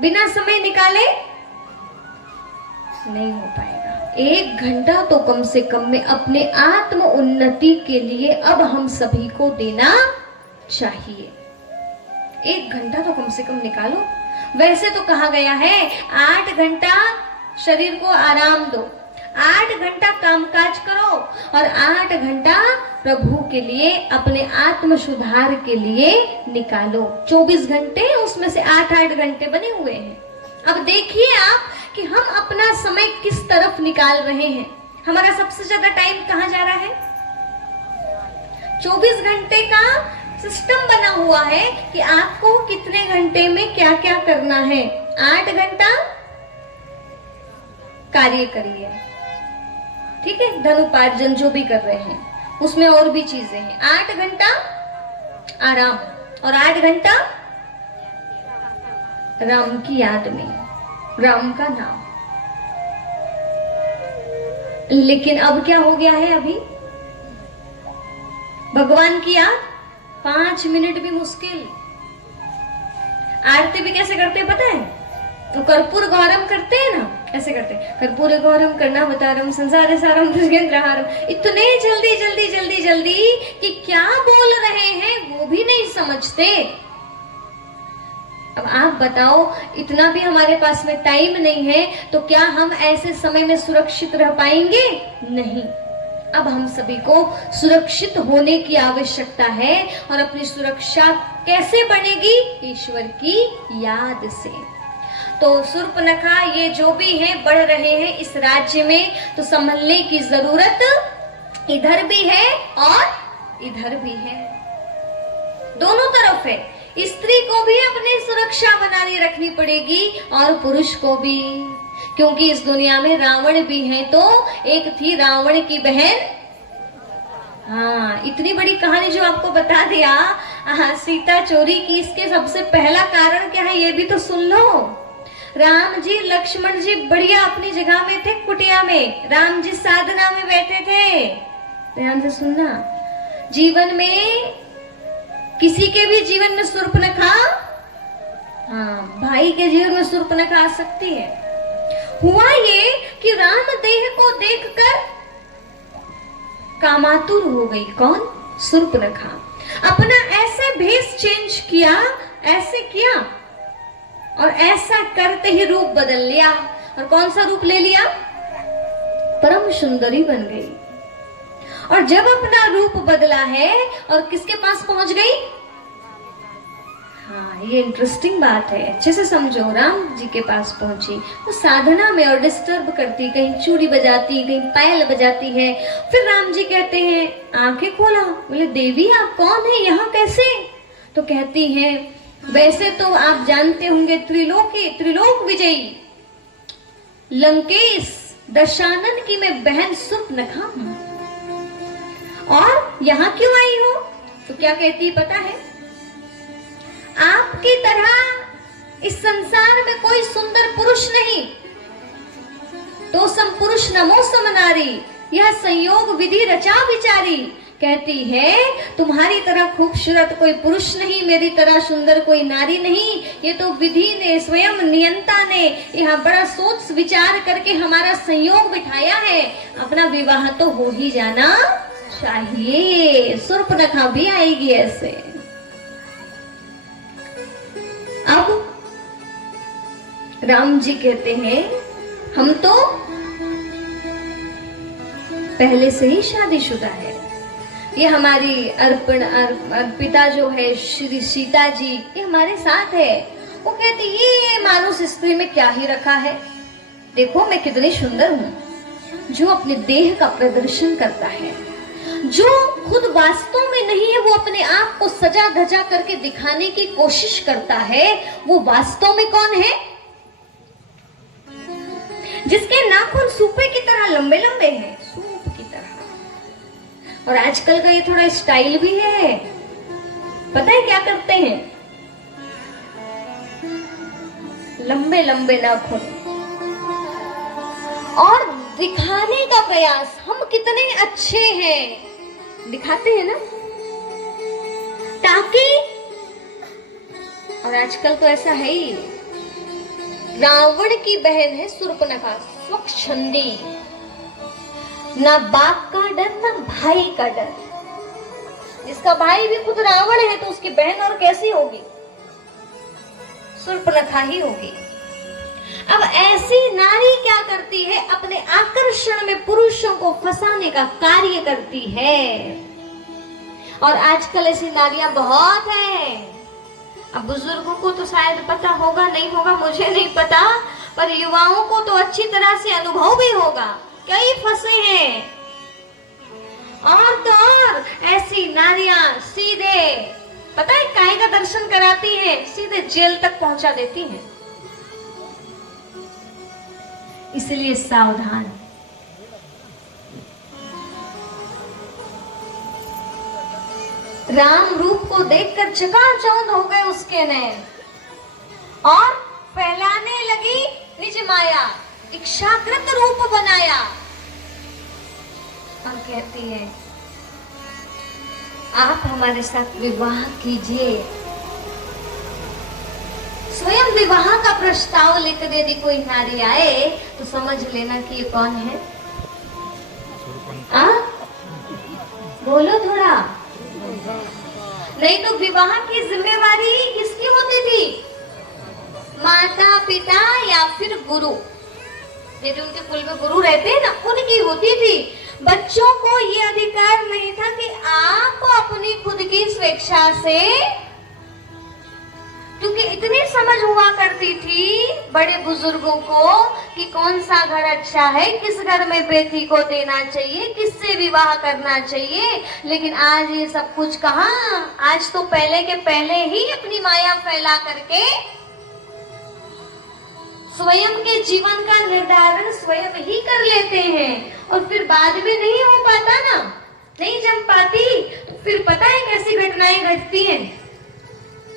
बिना समय निकाले नहीं हो पाएगा। 1 घंटा तो कम से कम में अपने आत्म उन्नति के लिए अब हम सभी को देना चाहिए। 1 घंटा तो कम से कम निकालो। वैसे तो कहा गया है 8 घंटा शरीर को आराम दो, 8 घंटा कामकाज करो और 8 घंटा प्रभु के लिए, अपने आत्म सुधार के लिए निकालो। 24 घंटे, उसमें से 8-8 घंटे बने हुए हैं। अब देखिए आप कि हम अपना समय किस तरफ निकाल रहे हैं। हमारा सबसे ज्यादा टाइम कहाँ जा रहा है? 24 घंटे का सिस्टम बना हुआ है कि आपको कितने घंटे में क्या क्या करना है। 8 घंटा कार्य करिए, ठीक है, धनुपार्जन जो भी कर रहे हैं उसमें और भी चीजें हैं। 8 घंटा आराम और 8 घंटा राम की याद में, राम का नाम। लेकिन अब क्या हो गया है? अभी भगवान की याद 5 मिनट भी मुश्किल। आरती भी कैसे करते हैं पता है? तो कर्पूर गौरम करते हैं ना, ऐसे करते हैं, कर्पूर गौरम कर्णावतारम संसार सारम भुजगेंद्रहारम। इतने जल्दी जल्दी जल्दी जल्दी कि क्या बोल रहे हैं वो भी नहीं समझते। अब आप बताओ, इतना भी हमारे पास में टाइम नहीं है तो क्या हम ऐसे समय में सुरक्षित रह पाएंगे? नहीं। अब हम सभी को सुरक्षित होने की आवश्यकता है। और अपनी सुरक्षा कैसे बनेगी? ईश्वर की याद से। तो शूर्पणखा ये जो भी हैं बढ़ रहे हैं इस राज्य में, तो संभलने की जरूरत इधर भी है और इधर भी है, दोनों तरफ है। स्त्री को भी अपनी सुरक्षा बनानी रखनी पड़ेगी और पुरुष को भी, क्योंकि इस दुनिया में रावण भी हैं। तो एक थी रावण की बहन। हाँ, इतनी बड़ी कहानी जो आपको बता दिया सीता चोरी की, इसके सबसे पहला कारण क्या है ये भी तो सुन लो। राम जी लक्ष्मण जी बढ़िया अपनी जगह में थे, कुटिया में। राम जी साधना में बैठे थे। ध्यान से सुनना। जीवन में किसी के भी जीवन में शूर्पणखा, हाँ, भाई के जीवन में शूर्पणखा आ सकती है। हुआ ये कि राम देह को देखकर कामातुर हो गई। कौन? शूर्पणखा। अपना ऐसे भेष चेंज किया, ऐसे किया और ऐसा करते ही रूप बदल लिया। और कौन सा रूप ले लिया? परम सुंदरी बन गई। और जब अपना रूप बदला है और किसके पास पहुंच गई? हाँ, ये इंटरेस्टिंग बात है, अच्छे से समझो। राम जी के पास पहुंची, वो साधना में और डिस्टर्ब करती, कहीं चूड़ी बजाती, कहीं पायल बजाती है। फिर राम जी कहते हैं, आंखें खोला। बोले, देवी आप कौन है, यहाँ कैसे? तो कहती हैं, वैसे तो आप जानते होंगे त्रिलोक विजयी लंकेश दशानन की मैं बहन शूर्पणखा हूं। और यहाँ क्यों आई हो? तो क्या कहती पता है? आपकी तरह इस संसार में कोई सुंदर पुरुष नहीं। तो सम पुरुष नमो सम नारी, यह संयोग विधि रचा विचारी। कहती है, तुम्हारी तरह खूबसूरत कोई पुरुष नहीं, मेरी तरह सुंदर कोई नारी नहीं। ये तो विधि ने, स्वयं नियंता ने यहाँ बड़ा सोच विचार करके हमारा संयोग बिठाया है। अपना विवाह तो हो ही जाना चाहिए। शूर्पणखा भी आएगी ऐसे। अब राम जी कहते हैं, हम तो पहले से ही शादीशुदा है। ये हमारी अर्पिता जो है श्री सीता जी, ये हमारे साथ है। वो कहती, ये मानुष स्त्री में क्या ही रखा है, देखो मैं कितनी सुंदर हूँ। जो अपने देह का प्रदर्शन करता है, जो खुद वास्तव में नहीं है, वो अपने आप को सजा धजा करके दिखाने की कोशिश करता है, वो वास्तव में कौन है? जिसके नाखून सूपे की तरह लंबे लंबे हैं, सूप की तरह। और आजकल का ये थोड़ा स्टाइल भी है। पता है क्या करते हैं? लंबे लंबे नाखून और दिखाने का प्रयास, हम कितने अच्छे हैं दिखाते हैं ना, ताकि, और आजकल तो ऐसा है ही। रावण की बहन है शूर्पणखा, स्वच्छंदी, ना बाप का डर ना भाई का डर। जिसका भाई भी खुद रावण है तो उसकी बहन और कैसी होगी? शूर्पणखा ही होगी। अब ऐसी नारी क्या करती है? अपने आकर्षण में पुरुषों को फंसाने का कार्य करती है। और आजकल ऐसी नारियां बहुत हैं। अब बुजुर्गों को तो शायद पता होगा, नहीं होगा मुझे नहीं पता, पर युवाओं को तो अच्छी तरह से अनुभव भी होगा। कई फंसे हैं। और तो और ऐसी नारियां सीधे, पता है काय का दर्शन कराती हैं, सीधे जेल तक पहुंचा देती हैं। इसलिए सावधान। राम रूप को देखकर चकाचौंध हो गए उसके नैन और फैलाने लगी निज माया, इच्छाकृत रूप बनाया। और कहती है, आप हमारे साथ विवाह कीजिए। स्वयं विवाह का प्रस्ताव लेकर यदि कोई नारी आए तो समझ लेना कि ये कौन है। बोलो थोड़ा। नहीं तो विवाह की जिम्मेवारी किसकी होती थी? माता पिता या फिर गुरु, यदि उनके कुल में गुरु रहते हैं ना, उनकी होती थी। बच्चों को ये अधिकार नहीं था कि आप अपनी खुद की स्वेच्छा से, क्योंकि इतनी समझ हुआ करती थी बड़े बुजुर्गों को कि कौन सा घर अच्छा है, किस घर में बेटी को देना चाहिए, किससे विवाह करना चाहिए। लेकिन आज ये सब कुछ कहाँ, आज तो पहले के पहले ही अपनी माया फैला करके स्वयं के जीवन का निर्धारण स्वयं ही कर लेते हैं। और फिर बाद में नहीं हो पाता ना, नहीं जम पाती, तो फिर पता है कैसी घटनाएं घटती हैं।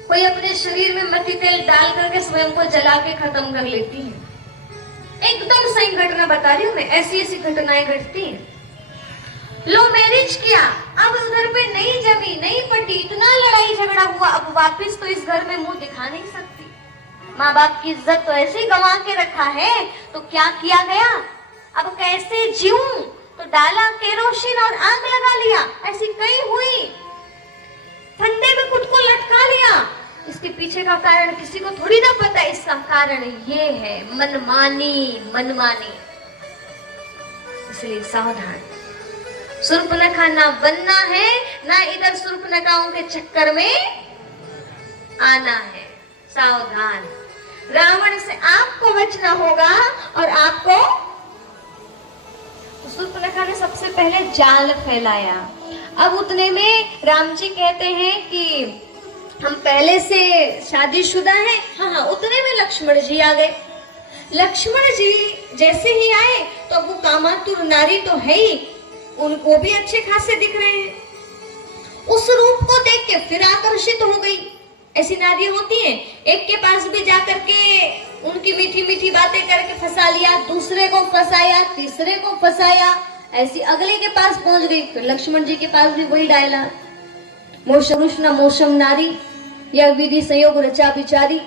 कोई अपने शरीर में मट्टी तेल डाल करके स्वयं को जला के खत्म कर लेती है। एकदम सही घटना बता रही हूँ मैं, ऐसी ऐसी घटनाएं घटती हैं। लो मैरिज किया, अब उधर पे नहीं जमी, नहीं पटी, इतना लड़ाई झगड़ा हुआ, अब वापस तो इस घर में मुंह दिखा नहीं सकती। माँ बाप की इज्जत तो ऐसे ही गंवा के रखा है, तो क्या किया गया, अब कैसे जीऊं, तो डाला केरोसिन और आग लगा लिया। ऐसी कई हुई, फंदे में खुद को लटका लिया। इसके पीछे का कारण किसी को थोड़ी ना पता, इसका कारण ये है मनमानी, मनमानी। इसलिए सावधान, शूर्पणखा ना बनना है, ना इधर शूर्पणखाओं के चक्कर में आना है। सावधान, रावण से आपको बचना होगा और आपको। शूर्पणखा ने सबसे पहले जाल फैलाया। अब उतने में राम जी कहते हैं कि हम पहले से शादीशुदा हैं। हाँ, उतने में लक्ष्मण जी आ गए। लक्ष्मण जी जैसे ही आए तो वो कामातुर नारी तो है ही, उनको भी अच्छे खासे दिख रहे हैं। उस रूप को देख के फिर आकर्षित हो गई। ऐसी नारी होती हैं, एक के पास भी जाकर के उनकी मीठी मीठी बातें करके फंसा लिया, दूसरे को फंसाया, तीसरे को फंसाया, ऐसी अगले के पास पहुंच गई। फिर लक्ष्मण जी के पास भी वही डायलॉग, मोशम मोशम नारी या विधि संयोग रचा बिचारी,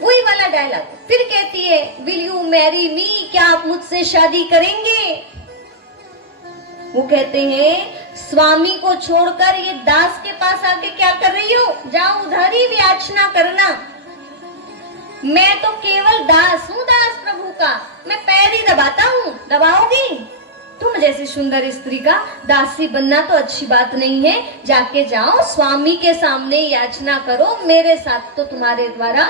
वही वाला डायलॉग। फिर कहती है विल यू मैरी मी, क्या आप मुझसे शादी करेंगे। वो कहते हैं स्वामी को छोड़कर ये दास के पास आके क्या कर रही हो, जाओ उधर ही याचना करना। मैं तो केवल दास हूँ, दास प्रभु का, मैं पैर ही दबाता हूँ, दबाओगी। तुम जैसी सुंदर स्त्री का दासी बनना तो अच्छी बात नहीं है, जाके जाओ स्वामी के सामने याचना करो, मेरे साथ तो तुम्हारे द्वारा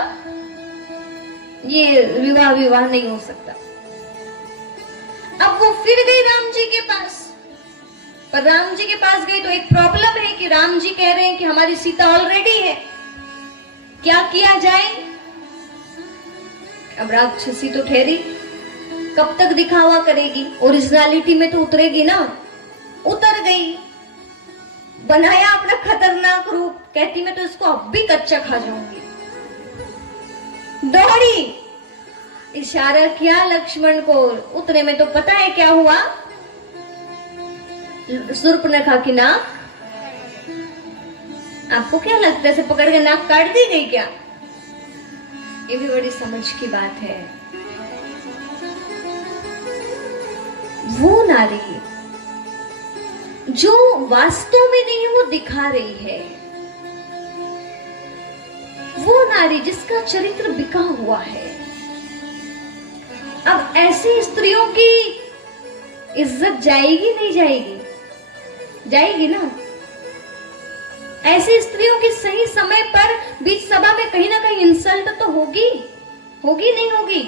ये विवाह नहीं हो सकता। अब वो फिर गई राम जी के पास, पर राम जी के पास गई तो एक प्रॉब्लम है कि राम जी कह रहे हैं कि हमारी सीता ऑलरेडी है, क्या किया जाए। अब राक्षसी तो ठहरी, कब तक दिखावा करेगी, ओरिजिनलिटी में तो उतरेगी ना। उतर गई, बनाया अपना खतरनाक रूप, कहती मैं तो इसको अब भी कच्चा खा जाऊंगी। दौड़ी, इशारा किया लक्ष्मण को, उतने में तो पता है क्या हुआ, शूर्पणखा की नाक, आपको क्या लगता है ऐसे पकड़ के नाक काट दी गई क्या। ये भी बड़ी समझ की बात है। वो नारी जो वास्तव में नहीं है वो दिखा रही है, वो नारी जिसका चरित्र बिका हुआ है। अब ऐसी स्त्रियों की इज्जत जाएगी नहीं जाएगी, जाएगी ना। ऐसी स्त्रियों की सही समय पर बीच सभा में कहीं ना कहीं इंसल्ट तो होगी, होगी नहीं होगी,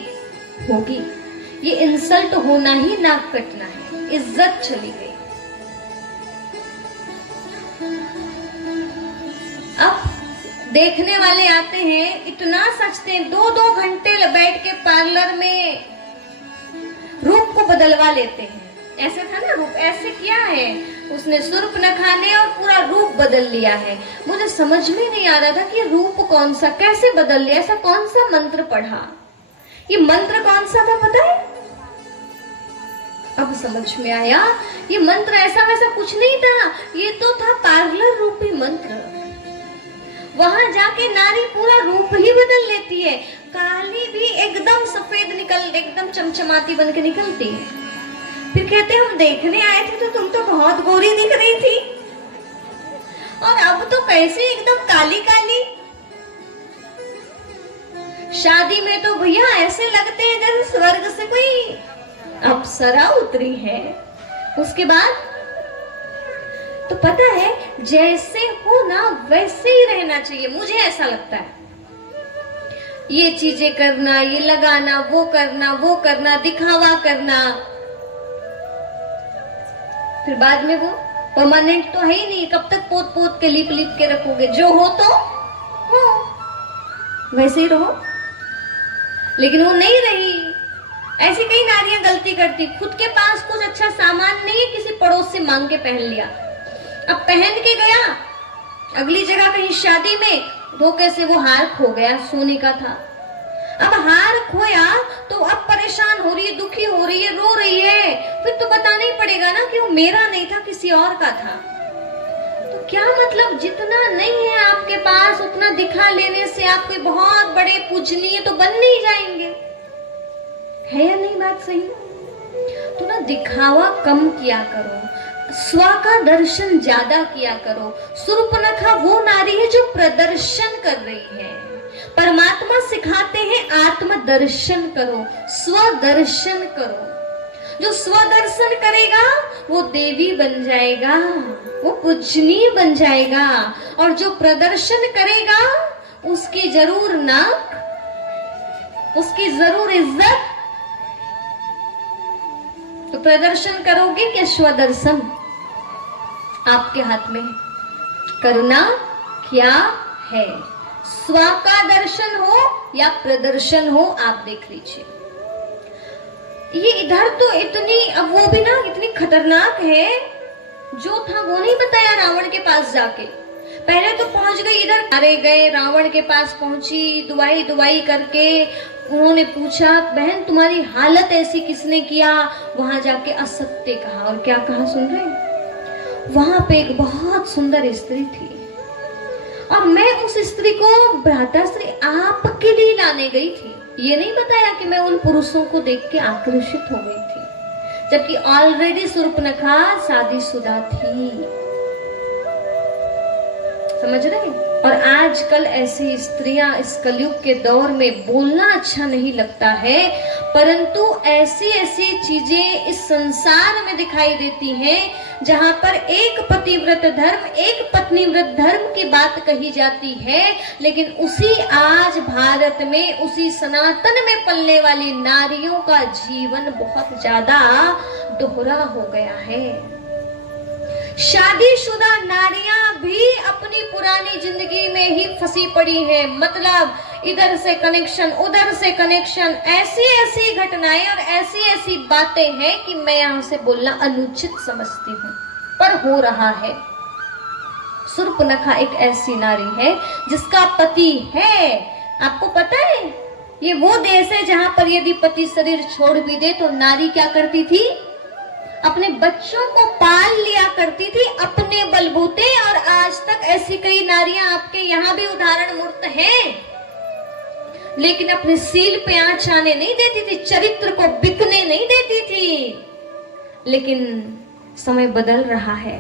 होगी। ये इंसल्ट होना ही नाक कटना है, इज्जत चली गई। अब देखने वाले आते हैं, इतना सचते हैं, 2-2 घंटे बैठ के पार्लर में रूप को बदलवा लेते हैं। ऐसे था ना रूप, ऐसे किया है उसने शूर्पणखा ने और पूरा रूप बदल लिया है। मुझे समझ में नहीं आ रहा था कि रूप कौन सा, कैसे बदल लिया, ऐसा कौन सा मंत्र पढ़ा, ये मंत्र कौन सा था पता है। अब समझ में आया, ये मंत्र ऐसा वैसा कुछ नहीं था, ये तो था पार्लर रूपी मंत्र। वहां जाके नारी पूरा रूप ही बदल लेती है, काली भी एकदम सफेद निकल, एकदम चमचमाती बन के निकलती है। फिर कहते हम देखने आए थे तो तुम तो बहुत गोरी दिख रही थी, और अब तो कैसे एकदम काली काली। शादी में तो भैया ऐसे लगते हैं जैसे स्वर्ग से कोई अप्सरा उतरी है। उसके बाद तो पता है जैसे हो ना वैसे ही रहना चाहिए, मुझे ऐसा लगता है। ये चीजें करना, ये लगाना, वो करना, वो करना, दिखावा करना, फिर बाद में वो परमानेंट तो है ही नहीं। कब तक पोत पोत के लिप लिप के रखोगे, जो हो तो हो, वैसे ही रहो। लेकिन वो नहीं रही। ऐसी कई नारियां गलती करती, खुद के पास कुछ अच्छा सामान नहीं है, किसी पड़ोस से मांग के पहन लिया, अब पहन के गया, अगली जगह कहीं शादी में धोखे से वो हार खो गया, सोने का था। अब हार खोया तो अब परेशान हो रही है, दुखी हो रही है, रो रही है, फिर तो बताना ही पड़ेगा ना कि वो मेरा नहीं था, किसी और का था। तो क्या मतलब, जितना नहीं है आपके पास उतना दिखा लेने से आप कोई बहुत बड़े पूजनीय तो बन नहीं जाएंगे, है या नहीं बात सही? तो ना दिखावा कम किया करो, स्व का दर्शन ज्यादा किया करो। शूर्पणखा वो नारी है जो प्रदर्शन कर रही है, परमात्मा सिखाते हैं आत्म दर्शन करो, स्व दर्शन करो। जो स्व दर्शन करेगा वो देवी बन जाएगा, वो पूजनीय बन जाएगा, और जो प्रदर्शन करेगा उसकी जरूर नाक, उसकी जरूर इज्जत। तो प्रदर्शन करोगे क्या स्वदर्शन? आपके हाथ में करना क्या है, स्व का दर्शन हो या प्रदर्शन हो, आप देख लीजिए। ये इधर तो इतनी, अब वो भी ना इतनी खतरनाक है, जो था वो नहीं बताया रावण के पास जाके। पहले तो पहुंच गई इधर, मारे गए, रावण के पास पहुंची, दुआई दुआई करके उन्होंने पूछा बहन तुम्हारी हालत ऐसी किसने किया? वहां जाके असत्य कहा, और क्या कहा सुन रहे हैं? वहां पे एक बहुत सुंदर स्त्री थी, और मैं उस स्त्री को भ्राताश्री आपके लिए लाने गई थी। ये नहीं बताया कि मैं उन पुरुषों को देख के आकर्षित हो गई थी, जबकि ऑलरेडी शूर्पणखा शादीशुदा थी। समझ रहे? और आजकल ऐसी स्त्रियां इस कलयुग के दौर में बोलना अच्छा नहीं लगता है, परंतु ऐसी ऐसी चीजें इस संसार में दिखाई देती हैं जहां पर एक पतिव्रत धर्म, एक पत्नीव्रत धर्म की बात कही जाती है, लेकिन उसी आज भारत में, उसी सनातन में पलने वाली नारियों का जीवन बहुत ज्यादा दोहरा हो गया है। शादीशुदा नारियां भी अपनी पुरानी जिंदगी में ही फंसी पड़ी हैं, मतलब इधर से कनेक्शन, उधर से कनेक्शन, ऐसी ऐसी घटनाएं और ऐसी ऐसी बातें हैं कि मैं यहां से बोलना अनुचित समझती हूँ, पर हो रहा है। शूर्पणखा एक ऐसी नारी है जिसका पति है, आपको पता है ये वो देश है जहां पर यदि पति शरीर छोड़ भी दे तो नारी क्या करती थी? अपने बच्चों को पाल लिया करती थी अपने बलबूते। और आज तक ऐसी कई नारियां आपके यहाँ भी उदाहरण मूर्त हैं, लेकिन अपने सील पे आंच आने नहीं देती थी, चरित्र को बिकने नहीं देती थी। लेकिन समय बदल रहा है,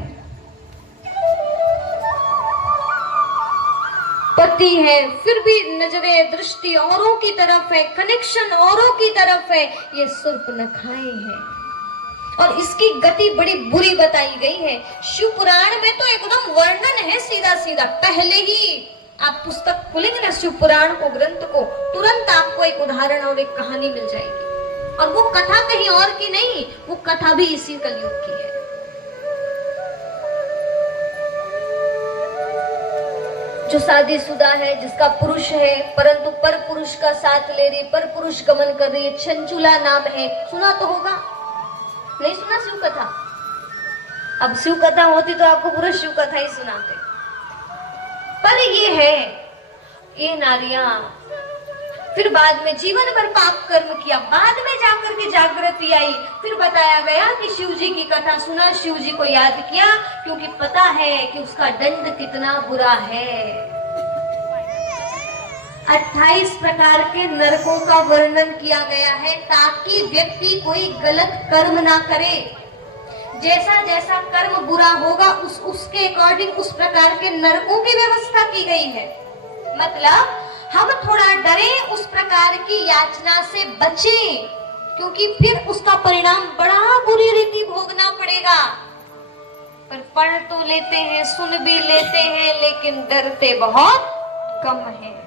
पति है फिर भी नजरे दृष्टि औरों की तरफ है, कनेक्शन औरों की तरफ है। ये शूर्पणखाएं हैं और इसकी गति बड़ी बुरी बताई गई है। शिव पुराण में तो एकदम वर्णन है सीधा सीधा, पहले ही आप पुस्तक खोलेंगे ना शिव पुराण को, ग्रंथ को, तुरंत आपको एक उदाहरण और एक कहानी मिल जाएगी। और वो कथा कहीं और की नहीं, वो कथा भी इसी कलयुग की है। जो शादीशुदा है, जिसका पुरुष है परंतु पर पुरुष का साथ ले रही, पर पुरुष गमन कर रही है, चंचुला नाम है, सुना तो होगा, नहीं सुना शिव कथा? अब शिव कथा होती तो आपको पूरा शिव कथा ही सुनाते। पर ये है, ये नारियां फिर बाद में जीवन भर पाप कर्म किया, बाद में जाकर के जागृति आई, फिर बताया गया कि शिव जी की कथा सुना, शिव जी को याद किया, क्योंकि पता है कि उसका दंड कितना बुरा है। 28 प्रकार के नरकों का वर्णन किया गया है ताकि व्यक्ति कोई गलत कर्म ना करे। जैसा जैसा कर्म बुरा होगा उसके अकॉर्डिंग उस प्रकार के नरकों की व्यवस्था की गई है। मतलब हम थोड़ा डरे, उस प्रकार की याचना से बचें, क्योंकि फिर उसका परिणाम बड़ा बुरी रीति भोगना पड़ेगा। पर पढ़ तो लेते हैं, सुन भी लेते हैं, लेकिन डरते बहुत कम हैं।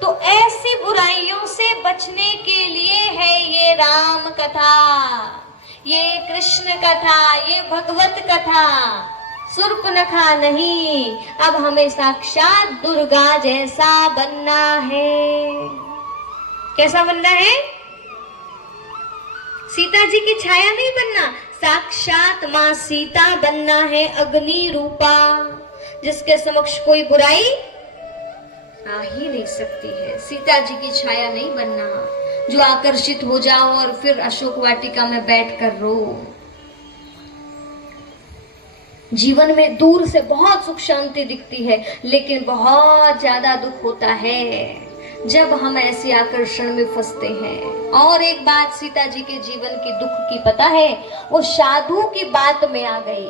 तो ऐसी बुराइयों से बचने के लिए है ये राम कथा, ये कृष्ण कथा, ये भगवत कथा। शूर्पणखा नहीं, अब हमें साक्षात दुर्गा जैसा बनना है। कैसा बनना है? सीता जी की छाया नहीं बनना, साक्षात मां सीता बनना है, अग्नि रूपा, जिसके समक्ष कोई बुराई आ ही नहीं सकती है। सीता जी की छाया नहीं बनना जो आकर्षित हो जाओ और फिर अशोक वाटिका में बैठकर रो। जीवन में दूर से बहुत सुख शांति दिखती है, लेकिन बहुत ज्यादा दुख होता है जब हम ऐसे आकर्षण में फंसते हैं। और एक बात सीता जी के जीवन की दुख की पता है, वो साधु की बात में आ गई।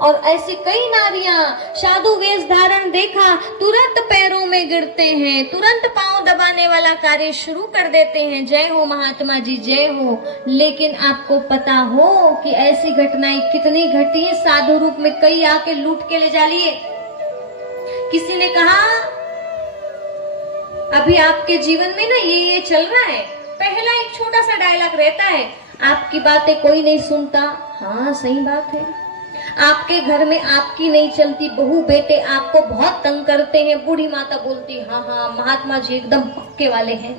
और ऐसी कई नारियां साधु वेश धारण देखा तुरंत पैरों में गिरते हैं, तुरंत पांव दबाने वाला कार्य शुरू कर देते हैं, जय हो महात्मा जी जय हो। लेकिन आपको पता हो कि ऐसी घटनाएं कितनी घटी, साधु रूप में कई आके लूट के ले जा लिए। किसी ने कहा अभी आपके जीवन में ना ये चल रहा है, पहला एक छोटा सा डायलॉग रहता है, आपकी बातें कोई नहीं सुनता। हाँ सही बात है, आपके घर में आपकी नहीं चलती, बहू बेटे आपको बहुत तंग करते हैं, बूढ़ी माता बोलती हाँ हाँ महात्मा जी एकदम पक्के वाले हैं।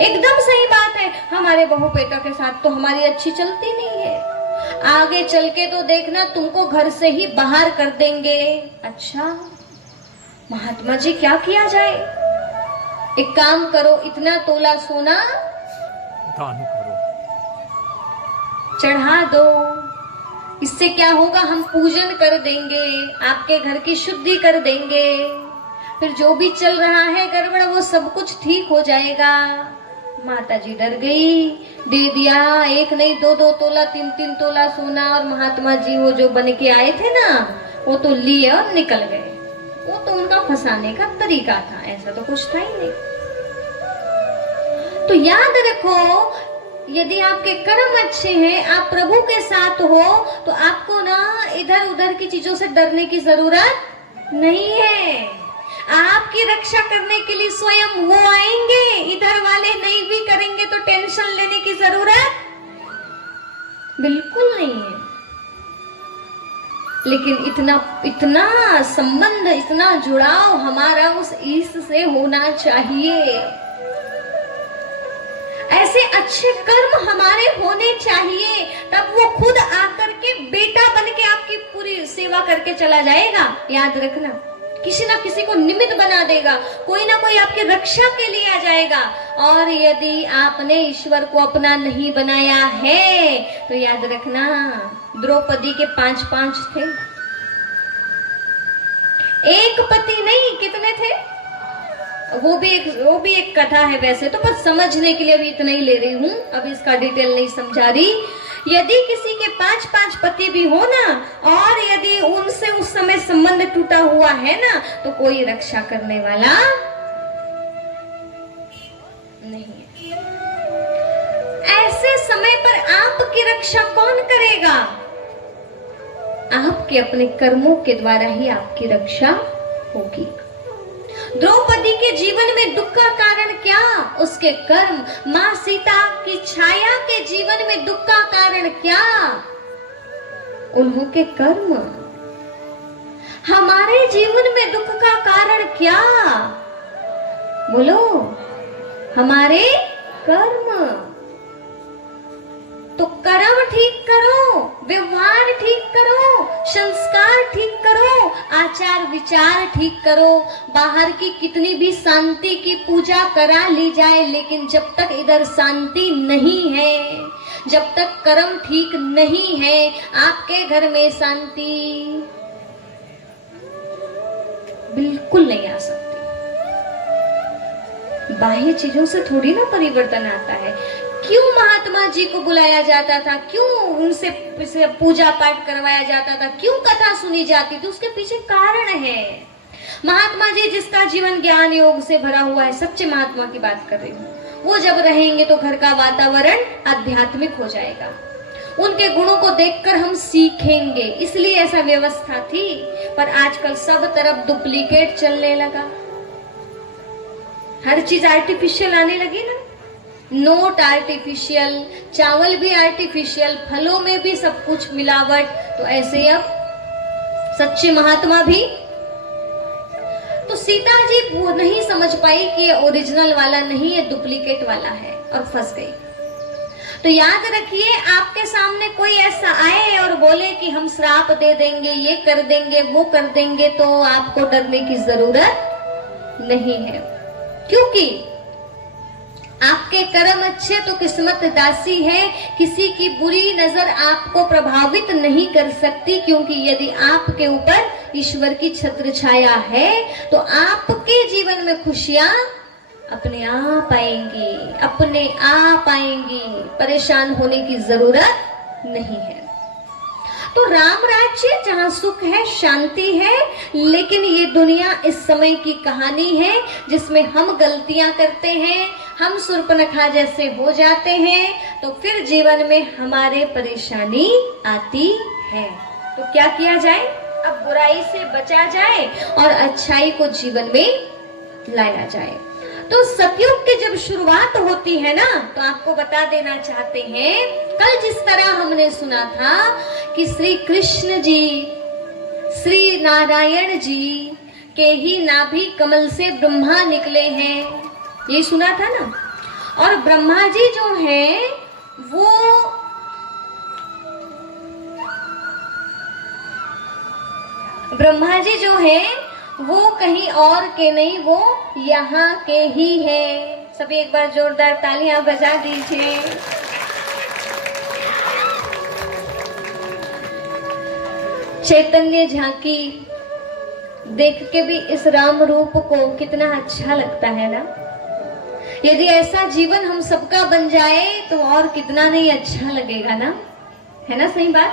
एकदम सही बात है, हमारे बहू बेटा के साथ तो हमारी अच्छी चलती नहीं है, आगे चल के तो देखना तुमको घर से ही बाहर कर देंगे। अच्छा महात्मा जी क्या किया जाए? एक काम करो, इतना तोला सोना दान करो, चढ़ा दो, इससे क्या होगा हम पूजन कर देंगे, आपके घर की शुद्धि कर देंगे, फिर जो भी चल रहा है गड़बड़ वो सब कुछ ठीक हो जाएगा। माता जी डर गई, दे दिया, एक नहीं दो दो तोला, तीन तीन तोला सोना। और महात्मा जी वो जो बन के आए थे ना, वो तो लिए और निकल गए। वो तो उनका फंसाने का तरीका था, ऐसा तो कुछ था ही नहीं। तो याद रखो, यदि आपके कर्म अच्छे हैं, आप प्रभु के साथ हो, तो आपको ना इधर उधर की चीजों से डरने की जरूरत नहीं है। आपकी रक्षा करने के लिए स्वयं वो आएंगे, इधर वाले नहीं भी करेंगे तो टेंशन लेने की जरूरत बिल्कुल नहीं है। लेकिन इतना संबंध, इतना जुड़ाव हमारा उस ईश से होना चाहिए, ऐसे अच्छे कर्म हमारे होने चाहिए, तब वो खुद आकर के बेटा बन के आपकी पूरी सेवा करके चला जाएगा। याद रखना, किसी ना किसी को निमित्त बना देगा, कोई ना कोई आपकी रक्षा के लिए आ जाएगा। और यदि आपने ईश्वर को अपना नहीं बनाया है तो याद रखना, द्रौपदी के 5 थे, एक पति नहीं, कितने थे? वो भी एक कथा है वैसे तो, पर समझने के लिए अभी इतना ही ले रही हूँ, अभी इसका डिटेल नहीं समझा रही। यदि किसी के 5 पति भी हो ना, और यदि उनसे उस समय संबंध टूटा हुआ है ना, तो कोई रक्षा करने वाला नहीं है। ऐसे समय पर आपकी रक्षा कौन करेगा? आपके अपने कर्मों के द्वारा ही आपकी रक्षा होगी। द्रौपदी के जीवन में दुख का कारण क्या? उसके कर्म। मां सीता की छाया के जीवन में दुख का कारण क्या? उन्होंने कर्म। हमारे जीवन में दुख का कारण क्या? बोलो, हमारे कर्म। तो कर्म ठीक करो, व्यवहार ठीक करो, संस्कार ठीक करो, आचार विचार ठीक करो। बाहर की कितनी भी शांति की पूजा करा ली जाए, लेकिन जब तक इधर शांति नहीं है, जब तक कर्म ठीक नहीं है, आपके घर में शांति बिल्कुल नहीं आ सकती। बाह्य चीजों से थोड़ी ना परिवर्तन आता है। क्यों महात्मा जी को बुलाया जाता था, क्यों उनसे पूजा पाठ करवाया जाता था, क्यों कथा सुनी जाती थी? उसके पीछे कारण है। महात्मा जी जिसका जीवन ज्ञान योग से भरा हुआ है, सच्चे महात्मा की बात कर रही हूँ, वो जब रहेंगे तो घर का वातावरण आध्यात्मिक हो जाएगा। उनके गुणों को देखकर हम सीखेंगे, इसलिए ऐसा व्यवस्था थी। पर आजकल सब तरफ डुप्लीकेट चलने लगा, हर चीज आर्टिफिशियल आने लगी ना। नोट आर्टिफिशियल, चावल भी आर्टिफिशियल, फलों में भी सब कुछ मिलावट। तो ऐसे अब सच्चे महात्मा भी। तो सीता जी वो नहीं समझ पाई कि ये ओरिजिनल वाला नहीं, ये डुप्लीकेट वाला है, और फंस गई। तो याद रखिए, आपके सामने कोई ऐसा आए और बोले कि हम श्राप दे देंगे, ये कर देंगे, वो कर देंगे, तो आपको डरने की जरूरत नहीं है, क्योंकि आपके कर्म अच्छे तो किस्मत दासी है। किसी की बुरी नजर आपको प्रभावित नहीं कर सकती, क्योंकि यदि आपके ऊपर ईश्वर की छत्र छाया है तो आपके जीवन में खुशियां अपने आप आएंगी, अपने आप आएंगी। परेशान होने की जरूरत नहीं है। तो राम राज्य जहाँ सुख है, शांति है, लेकिन ये दुनिया इस समय की कहानी है जिसमें हम गलतियां करते हैं, हम शूर्पणखा जैसे हो जाते हैं, तो फिर जीवन में हमारे परेशानी आती है। तो क्या किया जाए? अब बुराई से बचा जाए और अच्छाई को जीवन में लाया जाए। तो सतयुग की जब शुरुआत होती है ना, तो आपको बता देना चाहते हैं, कल जिस तरह हमने सुना था कि श्री कृष्ण जी, श्री नारायण जी के ही नाभि कमल से ब्रह्मा निकले हैं, ये सुना था ना। और ब्रह्मा जी जो हैं वो कहीं और के नहीं, वो यहाँ के ही हैं। सभी एक बार जोरदार तालियां बजा दीजिए। चैतन्य झांकी देख के भी इस राम रूप को कितना अच्छा लगता है ना। यदि ऐसा जीवन हम सबका बन जाए तो और कितना नहीं अच्छा लगेगा ना, है ना? सही बात।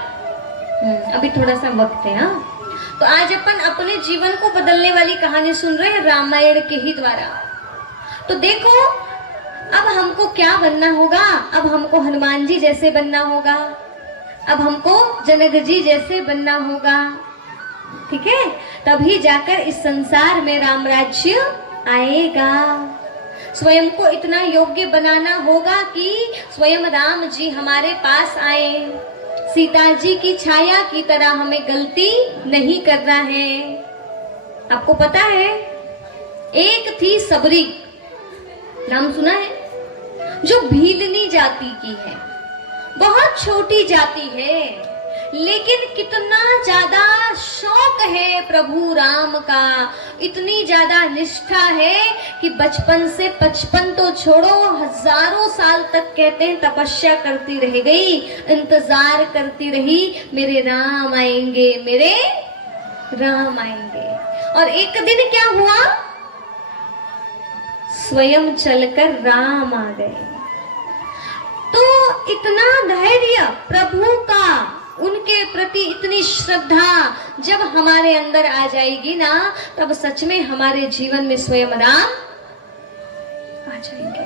अभी थोड़ा सा वक्त है। हाँ, तो आज अपन अपने जीवन को बदलने वाली कहानी सुन रहे हैं रामायण के ही द्वारा। तो देखो, अब हमको क्या बनना होगा? अब हमको हनुमान जी जैसे बनना होगा, अब हमको जनक जी जैसे बनना होगा, ठीक है? तभी जाकर इस संसार में राम राज्य आएगा। स्वयं को इतना योग्य बनाना होगा कि स्वयं राम जी हमारे पास आए। सीता जी की छाया की तरह हमें गलती नहीं करना है। आपको पता है, एक थी सबरी, नाम सुना है, जो भीलनी जाति की है, बहुत छोटी जाति है, लेकिन कितना ज्यादा शौक है प्रभु राम का, इतनी ज्यादा निष्ठा है कि बचपन से 55 तो छोड़ो, हजारों साल तक कहते हैं तपस्या करती रह गई, इंतजार करती रही, मेरे राम आएंगे, मेरे राम आएंगे। और एक दिन क्या हुआ? स्वयं चलकर राम आ गए। तो इतना धैर्य प्रभु का, उनके प्रति इतनी श्रद्धा जब हमारे अंदर आ जाएगी ना, तब सच में हमारे जीवन में स्वयं राम आ जाएंगे।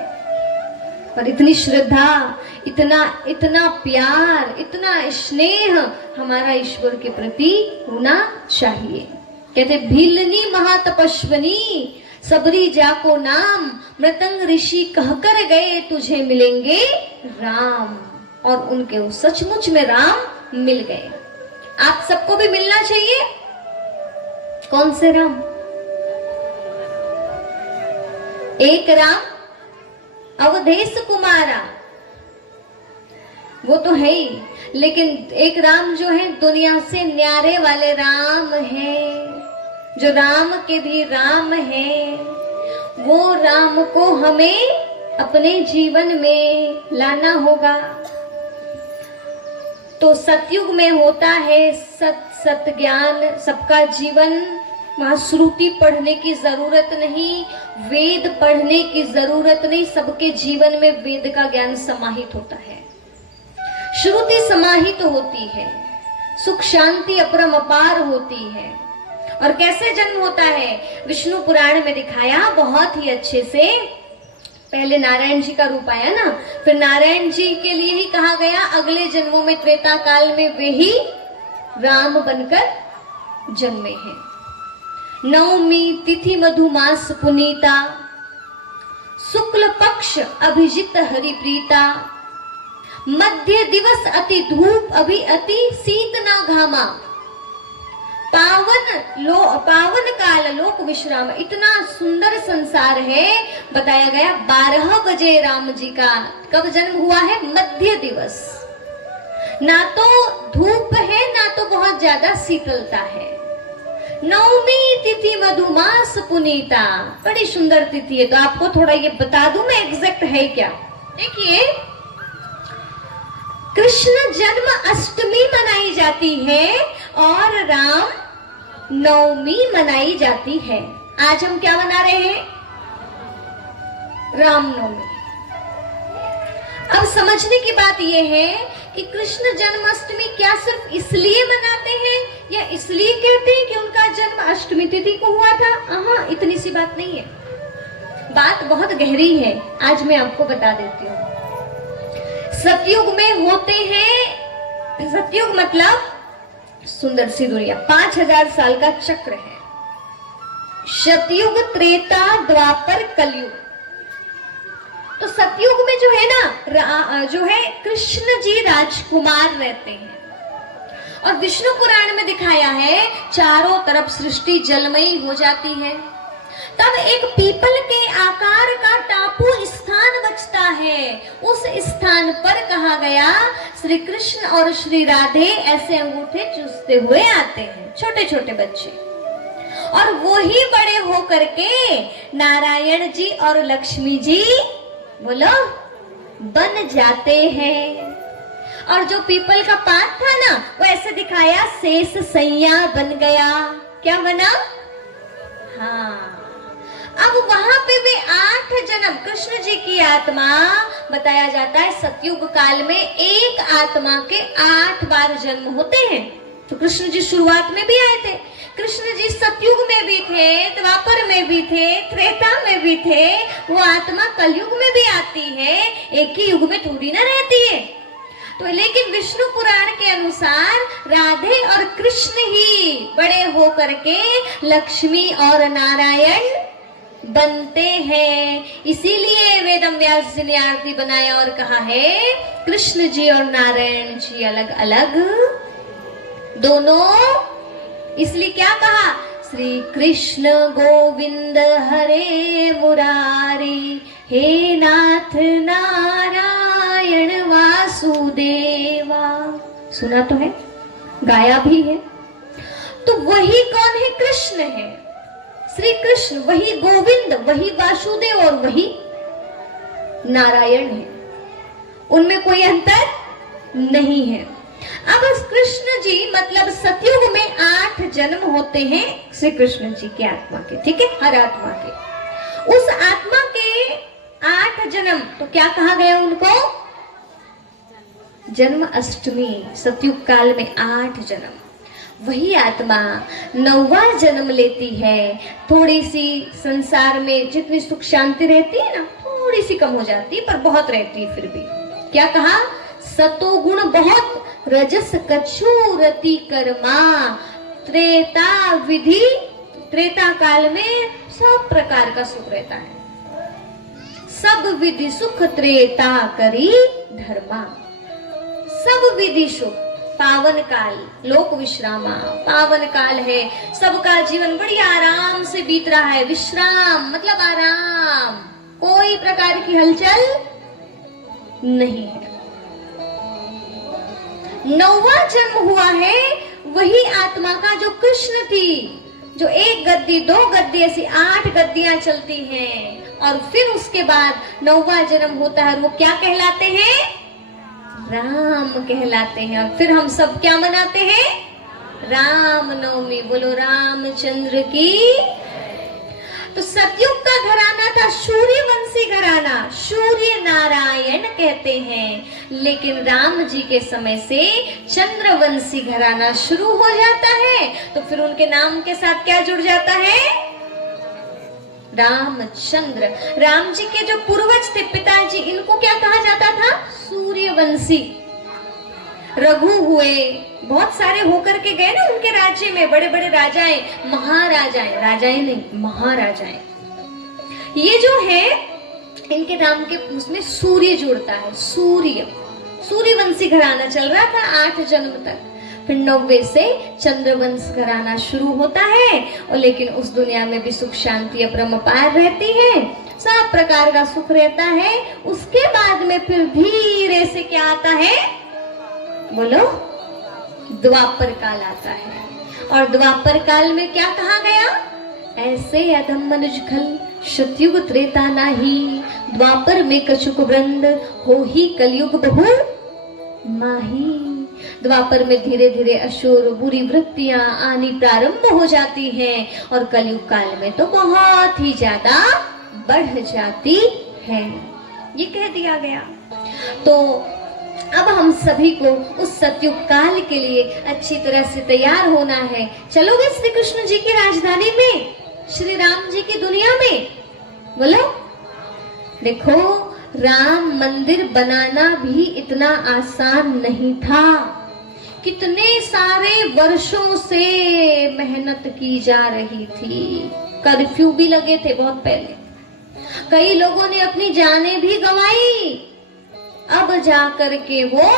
पर इतनी श्रद्धा, इतना इतना प्यार, इतना स्नेह हमारा ईश्वर के प्रति होना चाहिए। कहते भीलनी महातपस्वनी सबरी जाको नाम, मृतंग ऋषि कहकर गए तुझे मिलेंगे राम। और उनके सचमुच में राम मिल गए। आप सबको भी मिलना चाहिए। कौन से राम? एक राम अवधेश कुमारा, वो तो है ही, लेकिन एक राम जो है दुनिया से न्यारे वाले राम है, जो राम के भी राम है। वो राम को हमें अपने जीवन में लाना होगा। तो सतयुग में होता है सत ज्ञान, सबका जीवन। वहाँ श्रुति पढ़ने की जरूरत नहीं, वेद पढ़ने की जरूरत नहीं, सबके जीवन में वेद का ज्ञान समाहित होता है, श्रुति समाहित होती है, सुख शांति अपरम अपार होती है। और कैसे जन्म होता है? विष्णु पुराण में दिखाया बहुत ही अच्छे से। पहले नारायण जी का रूप आया ना, फिर नारायण जी के लिए ही कहा गया अगले जन्मों में त्रेता काल में वे ही राम बनकर जन्मे हैं। नवमी तिथि मधुमास पुनीता, शुक्ल पक्ष अभिजित हरिप्रीता, मध्य दिवस अति धूप अभि अति शीत ना घामा, पावन काल लोक विश्राम। इतना सुंदर संसार है। बताया गया 12 बजे राम जी का कब जन्म हुआ है? मध्य दिवस। ना तो धूप है, ना तो बहुत ज्यादा शीतलता है, नवमी तिथि मधुमास पुनीता, बड़ी सुंदर तिथि है। तो आपको थोड़ा ये बता दूं मैं एग्जैक्ट है क्या। देखिए, कृष्ण जन्म अष्टमी मनाई जाती है और राम नवमी मनाई जाती है। आज हम क्या मना रहे हैं? रामनवमी। अब समझने की बात यह है कि कृष्ण जन्माष्टमी क्या सिर्फ इसलिए मनाते हैं या इसलिए कहते हैं कि उनका जन्म अष्टमी तिथि को हुआ था? हाँ, इतनी सी बात नहीं है, बात बहुत गहरी है। आज मैं आपको बता देती हूँ। सतयुग में होते हैं, सतयुग मतलब सुंदर सी दुनिया, 5000 साल का चक्र है। सतयुग, त्रेता, द्वापर, कलयुग। तो सतयुग में जो है ना, जो है कृष्ण जी राजकुमार रहते हैं और विष्णु पुराण में दिखाया है चारों तरफ सृष्टि जलमयी हो जाती है। तब एक पीपल के आकार का टापू स्थान बचता है। उस स्थान पर कहा गया श्री कृष्ण और श्री राधे ऐसे अंगूठे चूसते हुए आते हैं, छोटे छोटे बच्चे, और वो ही बड़े होकर के नारायण जी और लक्ष्मी जी बोलो बन जाते हैं। और जो पीपल का पात था ना, वो ऐसे दिखाया शेष सैया बन गया। क्या बना? हाँ, अब वहां पे भी 8 जन्म कृष्ण जी की आत्मा बताया जाता है। सतयुग काल में एक आत्मा के 8 बार जन्म होते हैं। तो कृष्ण जी शुरुआत में भी आए थे, कृष्ण जी सतयुग में भी थे, द्वापर में भी थे, त्रेता में भी थे। वो आत्मा कलयुग में भी आती है, एक ही युग में थोड़ी ना रहती है। तो लेकिन विष्णु पुराण के अनुसार राधे और कृष्ण ही बड़े होकर के लक्ष्मी और नारायण बनते हैं। इसीलिए वेदम व्यास जी ने आरती बनाया और कहा है कृष्ण जी और नारायण जी अलग अलग दोनों। इसलिए क्या कहा? श्री कृष्ण गोविंद हरे मुरारी, हे नाथ नारायण वासुदेवा। सुना तो है, गाया भी है। तो वही कौन है? कृष्ण है, श्री कृष्ण, वही गोविंद, वही वासुदेव और वही नारायण है। उनमें कोई अंतर नहीं है। अब कृष्ण जी मतलब सतयुग में 8 जन्म होते हैं श्री कृष्ण जी की आत्मा के, ठीक है, हर आत्मा के। उस आत्मा के 8 जन्म, तो क्या कहा गया उनको? जन्म अष्टमी। सतयुग काल में 8 जन्म। वही आत्मा 9वां जन्म लेती है। थोड़ी सी संसार में जितनी सुख शांति रहती है ना, थोड़ी सी कम हो जाती है, पर बहुत रहती है फिर भी। क्या कहा? सतोगुण बहुत, रजस कछु रति कर्मा। त्रेता विधि, त्रेता काल में सब प्रकार का सुख रहता है। सब विधि सुख त्रेता करी धर्मा। सब विधि सुख, पावन काल, लोक विश्रामा पावन काल है। सबका जीवन बड़ी आराम से बीत रहा है। विश्राम मतलब आराम, कोई प्रकार की हलचल नहीं है। 9वां जन्म हुआ है वही आत्मा का जो कृष्ण थी, जो 1 गद्दी 2 गद्दी ऐसी 8 गद्दियां चलती हैं। और फिर उसके बाद 9वां जन्म होता है, वो क्या कहलाते हैं? राम कहलाते हैं। और फिर हम सब क्या मनाते हैं? रामनवमी। बोलो रामचंद्र की। तो सतयुग का घराना था सूर्यवंशी घराना, सूर्य नारायण कहते हैं। लेकिन राम जी के समय से चंद्रवंशी घराना शुरू हो जाता है। तो फिर उनके नाम के साथ क्या जुड़ जाता है? रामचंद्र। राम जी के जो पूर्वज थे, पिताजी, इनको क्या कहा जाता था? सूर्यवंशी। रघु हुए, बहुत सारे होकर के गए ना उनके राज्य में, बड़े बड़े राजाएं, महाराजाएं, राजाएं नहीं महाराजाएं। ये जो है इनके नाम के उसमें सूर्य जुड़ता है। सूर्य, सूर्यवंशी घराना चल रहा था 8 जन्म तक। फिर 9वें से चंद्रवंश घराना शुरू होता है। और लेकिन उस दुनिया में भी सुख शांति अपरंपार रहती है, सब प्रकार का सुख रहता है। उसके बाद में फिर धीरे से क्या आता है? बोलो, द्वापर काल आता है। और द्वापर काल में क्या कहा गया? ऐसे अधम मनुज खल सतयुग त्रेता नाही, द्वापर में कछुक वृंद हो ही कलयुग बहु माही। द्वापर में धीरे धीरे असुर बुरी वृत्तियां आनी प्रारंभ हो जाती हैं और कलयुग काल में तो बहुत ही ज्यादा बढ़ जाती है, ये कह दिया गया। तो अब हम सभी को उस सतयुग काल के लिए अच्छी तरह से तैयार होना है। चलोगे श्री कृष्ण जी की राजधानी में, श्री राम जी की दुनिया में? बोलो। देखो, राम मंदिर बनाना भी इतना आसान नहीं था। कितने सारे वर्षों से मेहनत की जा रही थी, कर्फ्यू भी लगे थे बहुत पहले, कई लोगों ने अपनी जानें भी गंवाई, अब जाकर के वो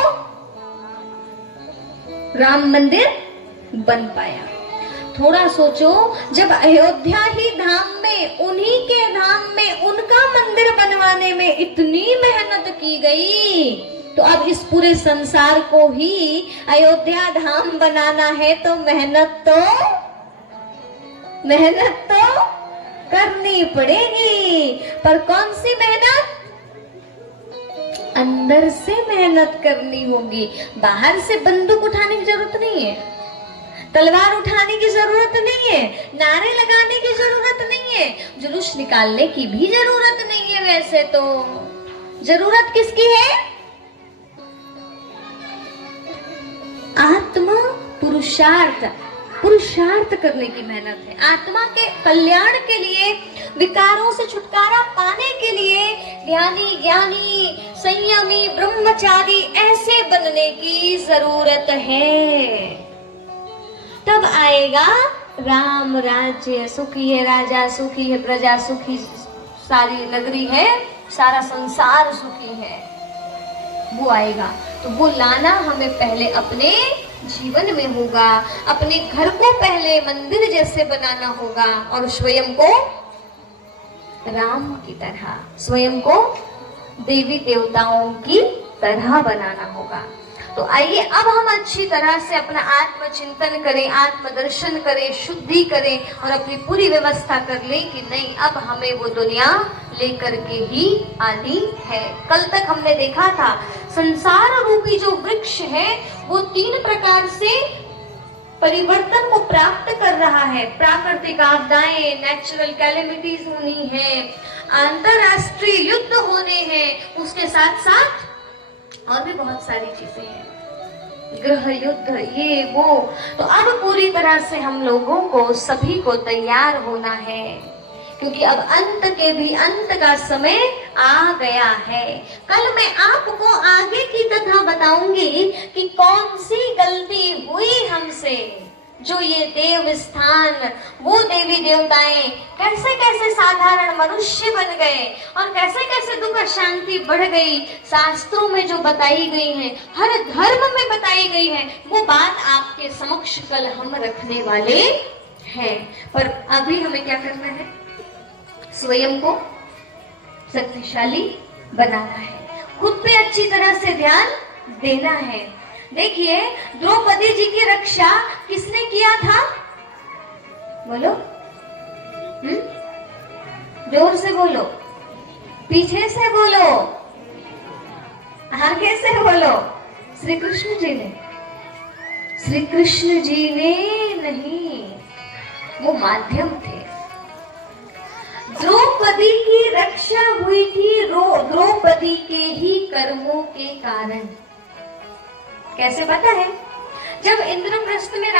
राम मंदिर बन पाया। थोड़ा सोचो, जब अयोध्या ही धाम में, उन्हीं के धाम में उनका मंदिर बनवाने में इतनी मेहनत की गई, तो अब इस पूरे संसार को ही अयोध्या धाम बनाना है तो मेहनत तो करनी पड़ेगी। पर कौन सी मेहनत? अंदर से मेहनत करनी होगी। बाहर से बंदूक उठाने की जरूरत नहीं है, तलवार उठाने की जरूरत नहीं है, नारे लगाने की जरूरत नहीं है, जुलूस निकालने की भी जरूरत नहीं है। वैसे तो जरूरत किसकी है? आत्मा पुरुषार्थ करने की मेहनत है। आत्मा के कल्याण के लिए, विकारों से छुटकारा पाने के लिए ज्ञानी ज्ञानी संयमी ब्रह्मचारी ऐसे बनने की जरूरत है। तब आएगा राम राज्य। सुखी है राजा, सुखी है प्रजा, सुखी सारी नगरी है, सारा संसार सुखी है, वो आएगा। तो वो लाना हमें पहले अपने जीवन में होगा। अपने घर को पहले मंदिर जैसे बनाना होगा और स्वयं को राम की तरह, स्वयं को देवी देवताओं की तरह बनाना होगा। तो आइए अब हम अच्छी तरह से अपना आत्मचिंतन करें, आत्मदर्शन करें, शुद्धि करें और अपनी पूरी व्यवस्था कर लें कि नहीं, अब हमें वो दुनिया लेकर के ही आनी है। कल तक हमने देखा था संसार रूपी जो वृक्ष है वो 3 प्रकार से परिवर्तन को प्राप्त कर रहा है। प्राकृतिक आपदाएं, नेचुरल कैलेमिटीज होनी है, अंतरराष्ट्रीय युद्ध होने हैं, उसके साथ साथ और भी बहुत सारी चीजें हैं, ग्रह युद्ध, ये वो। तो अब पूरी तरह से हम लोगों को सभी को तैयार होना है, क्योंकि अब अंत के भी अंत का समय आ गया है। कल मैं आपको आगे की कथा बताऊंगी कि कौन सी गलती हुई हमसे, जो ये देव स्थान, वो देवी देवताएं कैसे कैसे साधारण मनुष्य बन गए और कैसे कैसे दुख शांति बढ़ गई। शास्त्रों में जो बताई गई है, हर धर्म में बताई गई है, वो बात आपके समक्ष कल हम रखने वाले हैं। पर अभी हमें क्या करना है? स्वयं को शक्तिशाली बनाना है, खुद पे अच्छी तरह से ध्यान देना है। देखिए, द्रौपदी जी की रक्षा किसने किया था? बोलो, जोर से बोलो, पीछे से बोलो, आगे से बोलो। श्री कृष्ण जी ने, श्री कृष्ण जी ने नहीं, वो माध्यम थे। द्रौपदी की रक्षा हुई थी द्रौपदी के ही कर्मों के कारण। कैसे पता है? जब इंद्रप्रस्थ में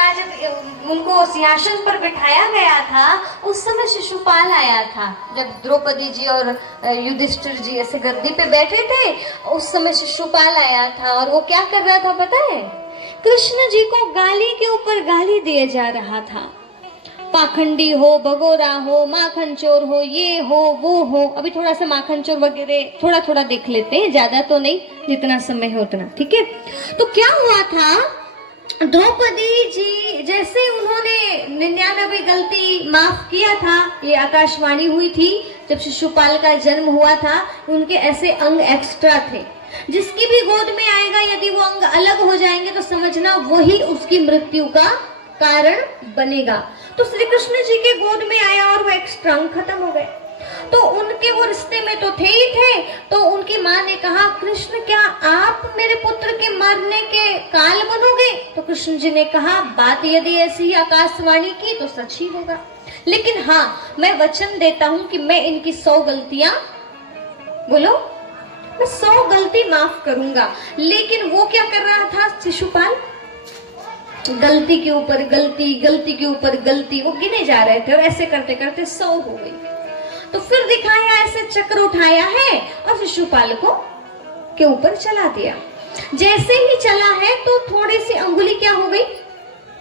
उनको सिंहासन पर बिठाया गया था, उस समय शिशुपाल आया था। जब द्रौपदी जी और युधिष्ठिर जी ऐसे गद्दी पे बैठे थे, उस समय शिशुपाल आया था और वो क्या कर रहा था पता है? कृष्ण जी को गाली के ऊपर गाली दिए जा रहा था। पाखंडी हो, भगोरा हो, माखन चोर हो, ये हो वो हो। अभी थोड़ा सा माखन चोर वगैरह थोड़ा थोड़ा देख लेते हैं, ज्यादा तो नहीं, जितना समय है उतना, ठीक है। तो क्या हुआ था, द्रौपदी जी जैसे उन्होंने 99 गलती माफ किया था, ये आकाशवाणी हुई थी जब शिशुपाल का जन्म हुआ था, उनके ऐसे अंग एक्स्ट्रा थे, जिसकी भी गोद में आएगा यदि वो अंग अलग हो जाएंगे तो समझना वही उसकी मृत्यु का कारण बनेगा। तो श्री कृष्ण जी के गोद में आया और वो एक ट्रंक खत्म हो गए। तो उनके वो रिश्ते में तो थे ही थे। तो उनकी माँ ने कहा, कृष्ण क्या आप मेरे पुत्र के मरने के काल बनोगे? तो कृष्ण जी ने कहा, बात यदि ऐसी ही आकाशवाणी की तो सच ही होगा, लेकिन हाँ मैं वचन देता हूं कि मैं इनकी 100 गलतियां, बोलो, मैं 100 गलती माफ करूंगा। लेकिन वो क्या कर रहा था शिशुपाल? गलती के ऊपर गलती, गलती के ऊपर गलती, वो गिने जा रहे थे और ऐसे करते करते 100 हो गई। तो फिर दिखाया, ऐसे चक्र उठाया है और शिशुपाल को के ऊपर चला दिया। जैसे ही चला है तो थोड़ी सी अंगुली क्या हो गई,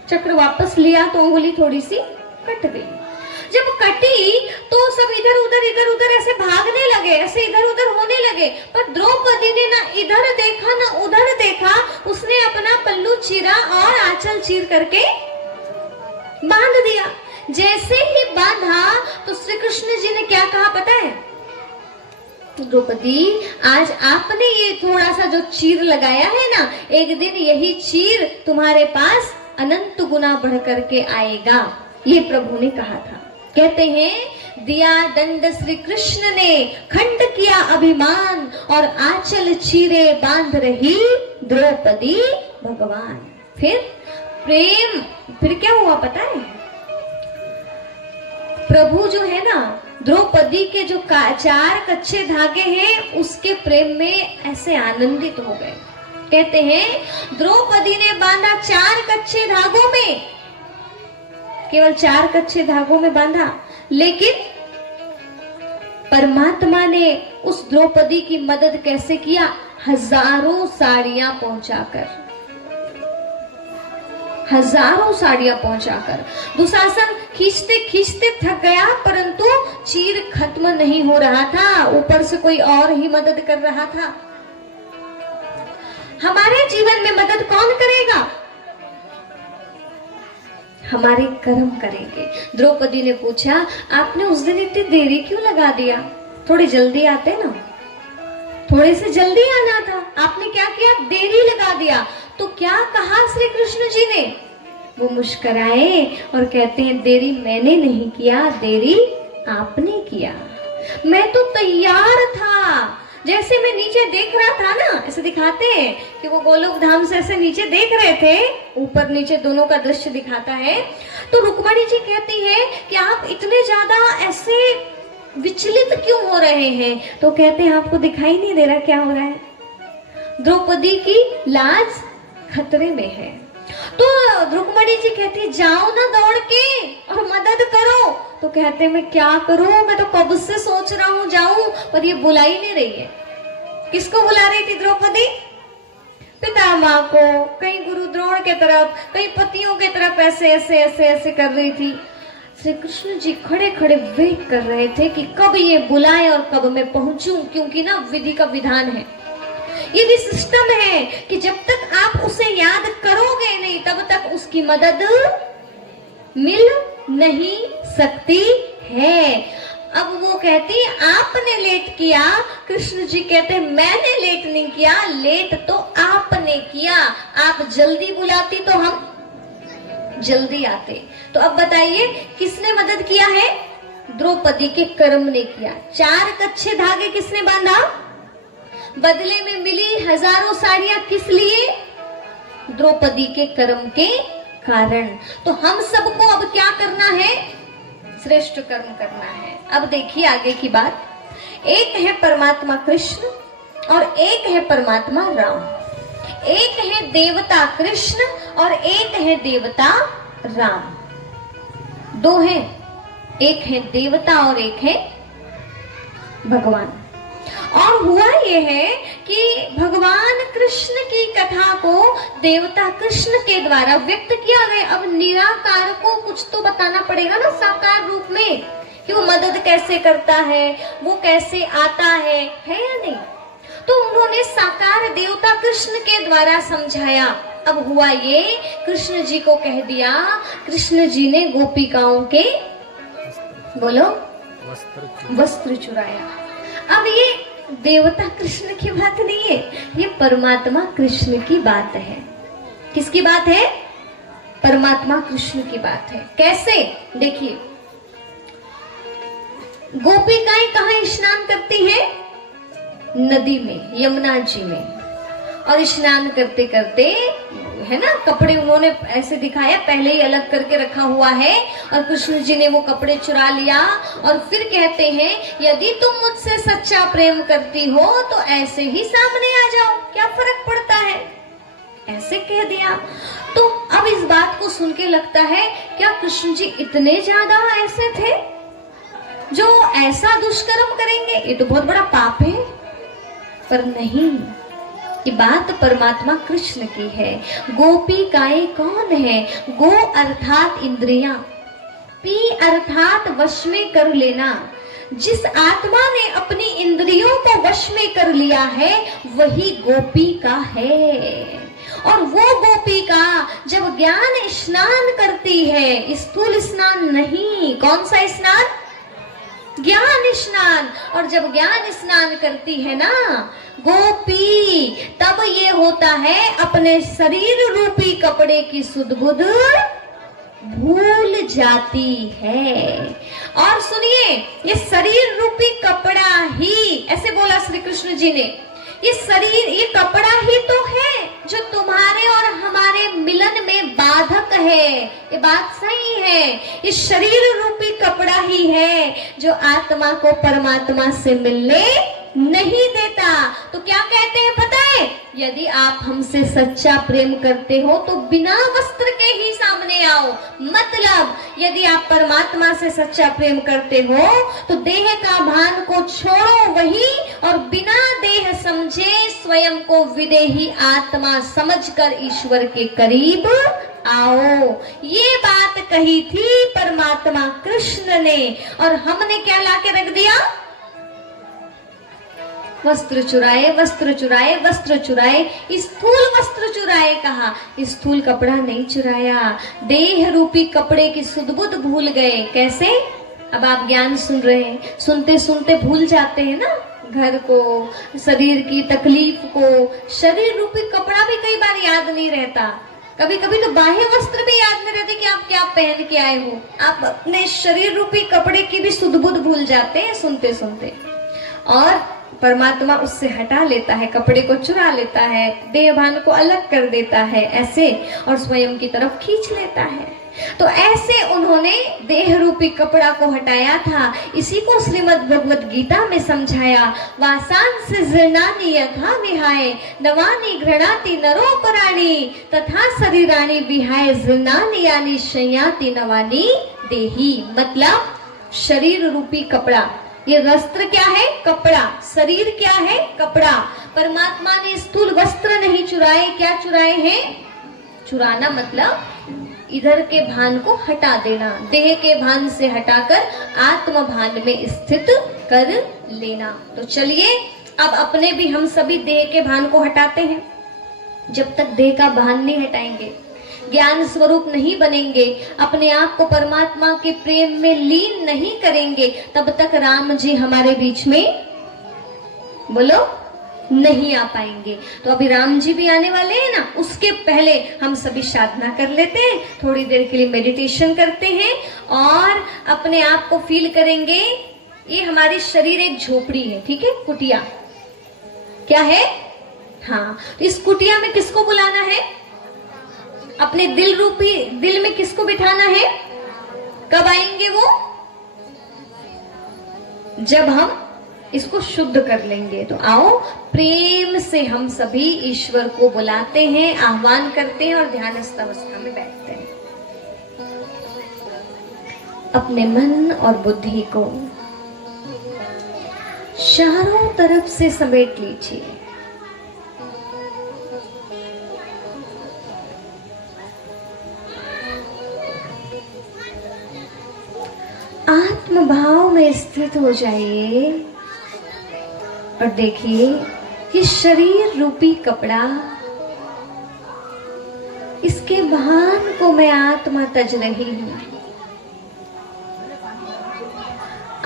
चक्र वापस लिया तो अंगुली थोड़ी सी कट गई। जब कटी तो सब इधर उधर ऐसे भागने लगे, ऐसे इधर उधर होने लगे। पर द्रौपदी ने ना इधर देखा ना उधर देखा, उसने अपना पल्लू चीरा और आंचल चीर करके बांध दिया। जैसे ही बांधा तो श्री कृष्ण जी ने क्या कहा पता है? द्रौपदी, आज आपने ये थोड़ा सा जो चीर लगाया है ना, एक दिन यही चीर तुम्हारे पास अनंत गुना बढ़ करके आएगा, ये प्रभु ने कहा था। कहते हैं, दिया दंड श्री कृष्ण ने, खंड किया अभिमान, और आंचल चीरे बांध रही द्रौपदी भगवान। फिर प्रेम, फिर क्या हुआ पता है? प्रभु जो है ना, द्रौपदी के जो 4 कच्चे धागे हैं उसके प्रेम में ऐसे आनंदित हो गए। कहते हैं द्रौपदी ने बांधा 4 कच्चे धागों में, केवल 4 कच्चे धागों में बांधा, लेकिन परमात्मा ने उस द्रौपदी की मदद कैसे किया? हजारों साड़ियां पहुंचाकर, हजारों साड़ियां पहुंचाकर। दुशासन खींचते खींचते थक गया, परंतु चीर खत्म नहीं हो रहा था, ऊपर से कोई और ही मदद कर रहा था। हमारे जीवन में मदद कौन करेगा? हमारे कर्म करेंगे। द्रौपदी ने पूछा, आपने उस दिन इतनी देरी क्यों लगा दिया? थोड़ी जल्दी आते ना, थोड़े से जल्दी आना था, आपने क्या किया? देरी लगा दिया। तो क्या कहा श्री कृष्ण जी ने? वो मुस्कुराए और कहते हैं, देरी मैंने नहीं किया, देरी आपने किया। मैं तो तैयार था। जैसे मैं नीचे देख रहा था ना, ऐसे दिखाते हैं कि वो गोलोक धाम से ऐसे नीचे देख रहे थे, ऊपर नीचे दोनों का दृश्य दिखाता है। तो रुक्मणी जी कहती है कि आप इतने ज्यादा ऐसे विचलित क्यों हो रहे हैं? तो कहते हैं, आपको दिखाई नहीं दे रहा क्या हो रहा है? द्रौपदी की लाज खतरे में है। तो रुक्मणी जी कहती है, जाओ ना दौड़ के और मदद करो। तो कहते हैं, मैं क्या करूं, मैं तो कब से सोच रहा हूं जाऊं, पर ये बुला ही नहीं रही है। किसको बुला रही थी द्रौपदी? पितामह को, कहीं गुरु द्रोण के तरफ, कहीं पतियों के तरफ, ऐसे ऐसे ऐसे ऐसे कर रही थी। श्री कृष्ण जी खड़े खड़े वेट कर रहे थे कि कब ये बुलाए और कब मैं पहुंचूं, क्योंकि ना विधि का विधान है, ये भी सिस्टम है कि जब तक आप उसे याद करोगे नहीं तब तक उसकी मदद मिल नहीं सकती है। अब वो कहती, आपने लेट किया। कृष्ण जी कहते, मैंने लेट नहीं किया, लेट तो आपने किया। आप जल्दी बुलाती तो हम जल्दी आते। तो अब बताइए, किसने मदद किया है? द्रौपदी के कर्म ने किया। 4 कच्चे धागे किसने बांधा? बदले में मिली हजारों साड़ियां किस लिए? द्रौपदी के कर्म के कारण। तो हम सबको अब क्या करना है? श्रेष्ठ कर्म करना है। अब देखिए आगे की बात। एक है परमात्मा कृष्ण और एक है परमात्मा राम। एक है देवता कृष्ण और एक है देवता राम। 2 हैं, एक है देवता और एक है भगवान। और हुआ यह है कि भगवान कृष्ण की कथा को देवता कृष्ण के द्वारा व्यक्त किया गया। अब निराकार को कुछ तो बताना पड़ेगा ना साकार रूप में, कि वो मदद कैसे करता है, वो कैसे आता है या नहीं? तो उन्होंने साकार देवता कृष्ण के द्वारा समझाया। अब हुआ ये, कृष्ण जी को कह दिया, कृष्ण जी ने गोपिकाओं के, बोलो, वस्त्र चुराया। अब ये देवता कृष्ण की बात नहीं है, ये परमात्मा कृष्ण की बात है। किसकी बात है? परमात्मा कृष्ण की बात है। कैसे? देखिए, गोपिकाएं कहाँ स्नान करती हैं? नदी में, यमुना जी में। और स्नान करते करते, है ना, कपड़े उन्होंने ऐसे दिखाया, पहले ही अलग करके रखा हुआ है, और कृष्ण जी ने वो कपड़े चुरा लिया और फिर कहते हैं यदि तुम मुझसे सच्चा प्रेम करती हो तो ऐसे ही सामने आ जाओ, क्या फर्क पड़ता है, ऐसे कह दिया। तो अब इस बात को सुन के लगता है क्या कृष्ण जी इतने ज्यादा ऐसे थे जो ऐसा दुष्कर्म करेंगे? ये तो बहुत बड़ा पाप है। पर नहीं, ये बात परमात्मा कृष्ण की है। गोपिकाएं कौन है? गो अर्थात इंद्रियां, पी अर्थात वश में कर लेना। जिस आत्मा ने अपनी इंद्रियों को वश में कर लिया है वही गोपिका है। और वो गोपिका जब ज्ञान स्नान करती है, स्थूल स्नान नहीं, कौन सा स्नान? ज्ञान स्नान। और जब ज्ञान स्नान करती है ना गोपी, तब ये होता है अपने शरीर रूपी कपड़े की सुध बुध भूल जाती है। और सुनिए, ये शरीर रूपी कपड़ा ही, ऐसे बोला श्री कृष्ण जी ने, ये शरीर, ये कपड़ा ही तो है जो तुम्हारे और हमारे मिलन में बाधक है। ये बात सही है, ये शरीर रूपी कपड़ा ही है जो आत्मा को परमात्मा से मिलने नहीं देता। तो क्या कहते हैं पता है? यदि आप हमसे सच्चा प्रेम करते हो तो बिना वस्त्र के ही सामने आओ। मतलब यदि आप परमात्मा से सच्चा प्रेम करते हो तो देह का भान को छोड़ो वही, और बिना देह समझे स्वयं को विदेही आत्मा समझकर ईश्वर के करीब आओ। ये बात कही थी परमात्मा कृष्ण ने, और हमने क्या लाके रख दिया? वस्त्र चुराए, वस्त्र चुराए, वस्त्र चुराए, स्थूल वस्त्र चुराए कहा, स्थूल कपड़ा नहीं चुराया। देह रूपी कपड़े की सुध-बुध भूल गए। कैसे? अब आप ज्ञान सुन रहे हैं, सुनते सुनते भूल जाते हैं ना घर को, शरीर की तकलीफ को। शरीर रूपी कपड़ा भी कई बार याद नहीं रहता, कभी कभी तो बाह्य वस्त्र भी याद नहीं रहते कि आप क्या पहन के आए हो। आप अपने शरीर रूपी कपड़े की भी सुध-बुध भूल जाते हैं सुनते सुनते। और परमात्मा उससे हटा लेता है, कपड़े को चुरा लेता है, देह भान को अलग कर देता है ऐसे, और स्वयं की तरफ खींच लेता है। तो ऐसे उन्होंने देह रूपी कपड़ा को हटाया था। इसी को श्रीमद् भगवत गीता में समझाया। वासांस जीर्णानि यथा विहाय नवानि गृह्णाति नरोपराणि तथा शरीराणि विहाय जीर्णानि यानि शय्याति नवानि देहि। मतलब शरीर रूपी कपड़ा, ये वस्त्र क्या है? कपड़ा। शरीर क्या है? कपड़ा। परमात्मा ने स्थूल वस्त्र नहीं चुराए, क्या चुराए हैं? चुराना मतलब इधर के भान को हटा देना, देह के भान से हटाकर आत्म भान में स्थित कर लेना। तो चलिए अब अपने भी हम सभी देह के भान को हटाते हैं। जब तक देह का भान नहीं हटाएंगे, ज्ञान स्वरूप नहीं बनेंगे, अपने आप को परमात्मा के प्रेम में लीन नहीं करेंगे, तब तक राम जी हमारे बीच में बोलो नहीं आ पाएंगे। तो अभी राम जी भी आने वाले हैं ना, उसके पहले हम सभी साधना कर लेते हैं, थोड़ी देर के लिए मेडिटेशन करते हैं और अपने आप को फील करेंगे। ये हमारी शरीर एक झोपड़ी है, ठीक है, कुटिया। क्या है? हाँ, तो इस कुटिया में किसको बुलाना है? अपने दिल रूपी, दिल में किसको बिठाना है? कब आएंगे वो? जब हम इसको शुद्ध कर लेंगे। तो आओ प्रेम से हम सभी ईश्वर को बुलाते हैं, आह्वान करते हैं और ध्यानस्थ अवस्था में बैठते हैं। अपने मन और बुद्धि को चारों तरफ से समेट लीजिए। आत्म भाव में स्थित हो जाइए और देखिए ये शरीर रूपी कपड़ा, इसके भान को मैं आत्मा तज रही हूं।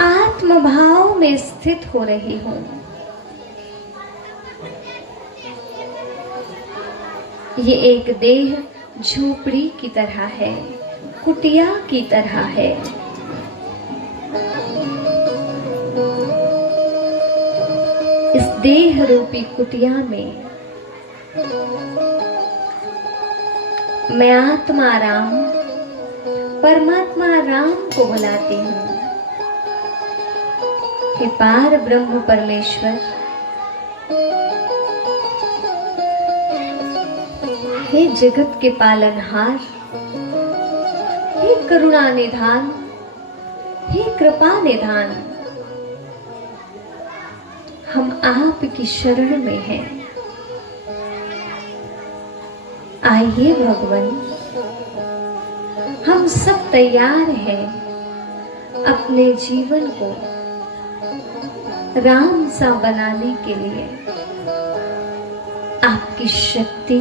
आत्म भाव में स्थित हो रही हूं। ये एक देह झोपड़ी की तरह है, कुटिया की तरह है। इस देह रूपी कुटिया में मैं आत्मा राम, परमात्मा राम को बुलाती हूँ। हे पार ब्रह्म परमेश्वर, हे जगत के पालनहार, हे करुणा निधान, हे कृपा निधान, हम आपकी शरण में हैं। आइए भगवान, हम सब तैयार हैं अपने जीवन को राम सा बनाने के लिए। आपकी शक्ति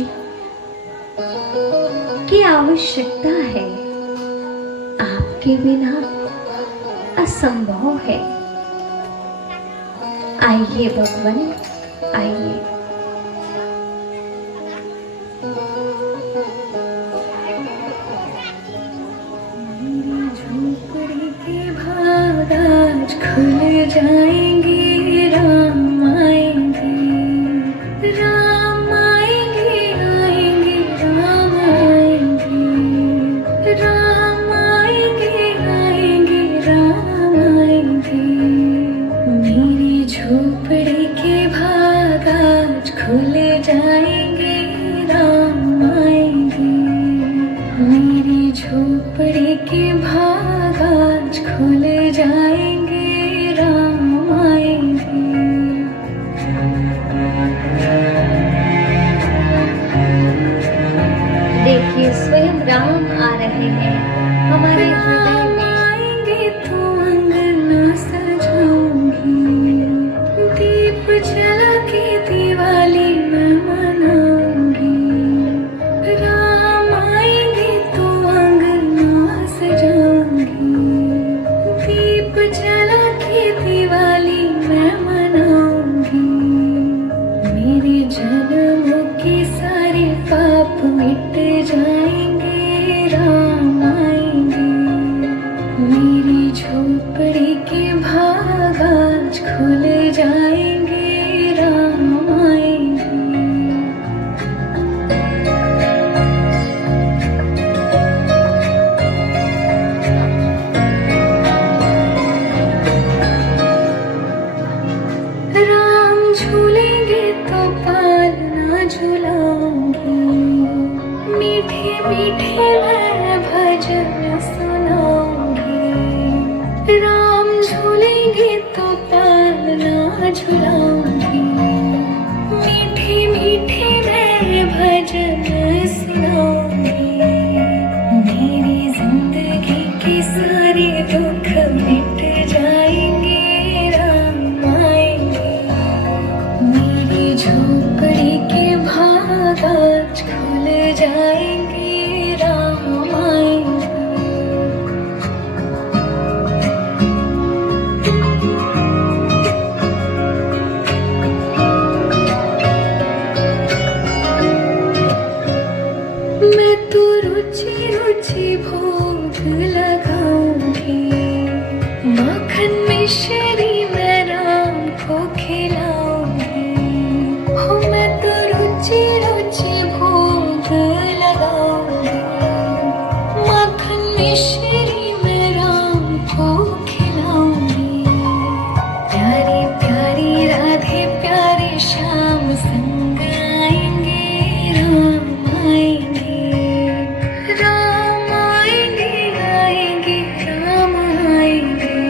की आवश्यकता है, आपके बिना असंभव है। आइए भगवान, आइए। झोपड़ी के भाग आज खुल जाएंगे, राम आएंगे, राम आएंगे, आएंगे, राम आएंगे, राम आएंगे, आएंगे, राम आएंगे। मेरी झोपड़ी के भाग आज खुल जाएंगे, राम आएंगे। मेरी झोपड़ी के भाग आज खुल जाएंगे, राम आएंगे। देखिए स्वयं राम आ रहे हैं हमारे हृदय में। आएंगे तो अंगना सजाऊंगी, दीप जला के दिवाली मैं मनाऊंगी। राम आएंगे तो अंगना सजाऊंगी, दीप जला के दिवाली मैं मनाऊंगी। मेरे जन्मों के सारे पाप मिट जाएंगे, राम आएंगे। मेरी झोपड़ी के भाग आज खुल जाएंगे, राम आएंगे। राम झूलेंगे तो पालना झूलाऊंगी, मीठे मीठे मैं भजन सुनाऊंगी। राम झूलेंगे तो पालना झूलाऊंगी, मीठे मीठे मैं भजन सुनाऊंगी। मेरी जिंदगी के सारे दुख मिट जाएंगे, राम आएंगे। मेरी झोपड़ी के भाग आज खुल जाएंगे, राम आएंगे। मैं तो रुचि रुचि भोग लगाऊंगी, माखन मिश्री मैं राम को खिलाऊंगी। हो मैं तो रुचि रुचि भोग लगाऊंगी, माखन मिश्री मैं राम को खिलाऊंगी। प्यारी प्यारी राधे प्यारे श्याम संग आएंगे, राम आएंगे, राम आएंगे, आएंगे, राम आएंगे,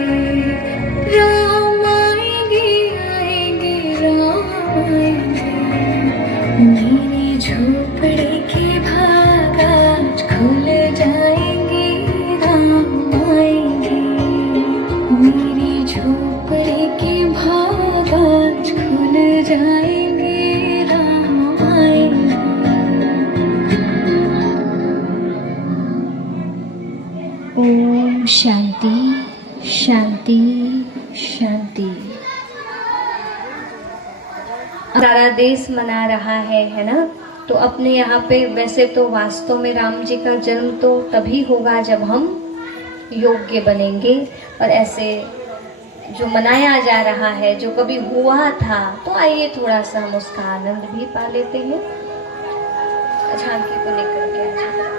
राम आएंगे, आएंगे, राम आएंगे। मेरी झोपड़ी के भाग आज खुल जाएंगे, राम आएंगे। मेरी झोपड़ी के भाग आज खुल जाएंगे, राम आएंगे। ओम शांति शांति शांति। सारा देश मना रहा है ना? तो अपने यहाँ पे वैसे तो वास्तव में राम जी का जन्म तो तभी होगा जब हम योग्य बनेंगे, और ऐसे जो मनाया जा रहा है, जो कभी हुआ था, तो आइए थोड़ा सा हम उसका आनंद भी पा लेते हैं। झांकी को निकल के आ जाए।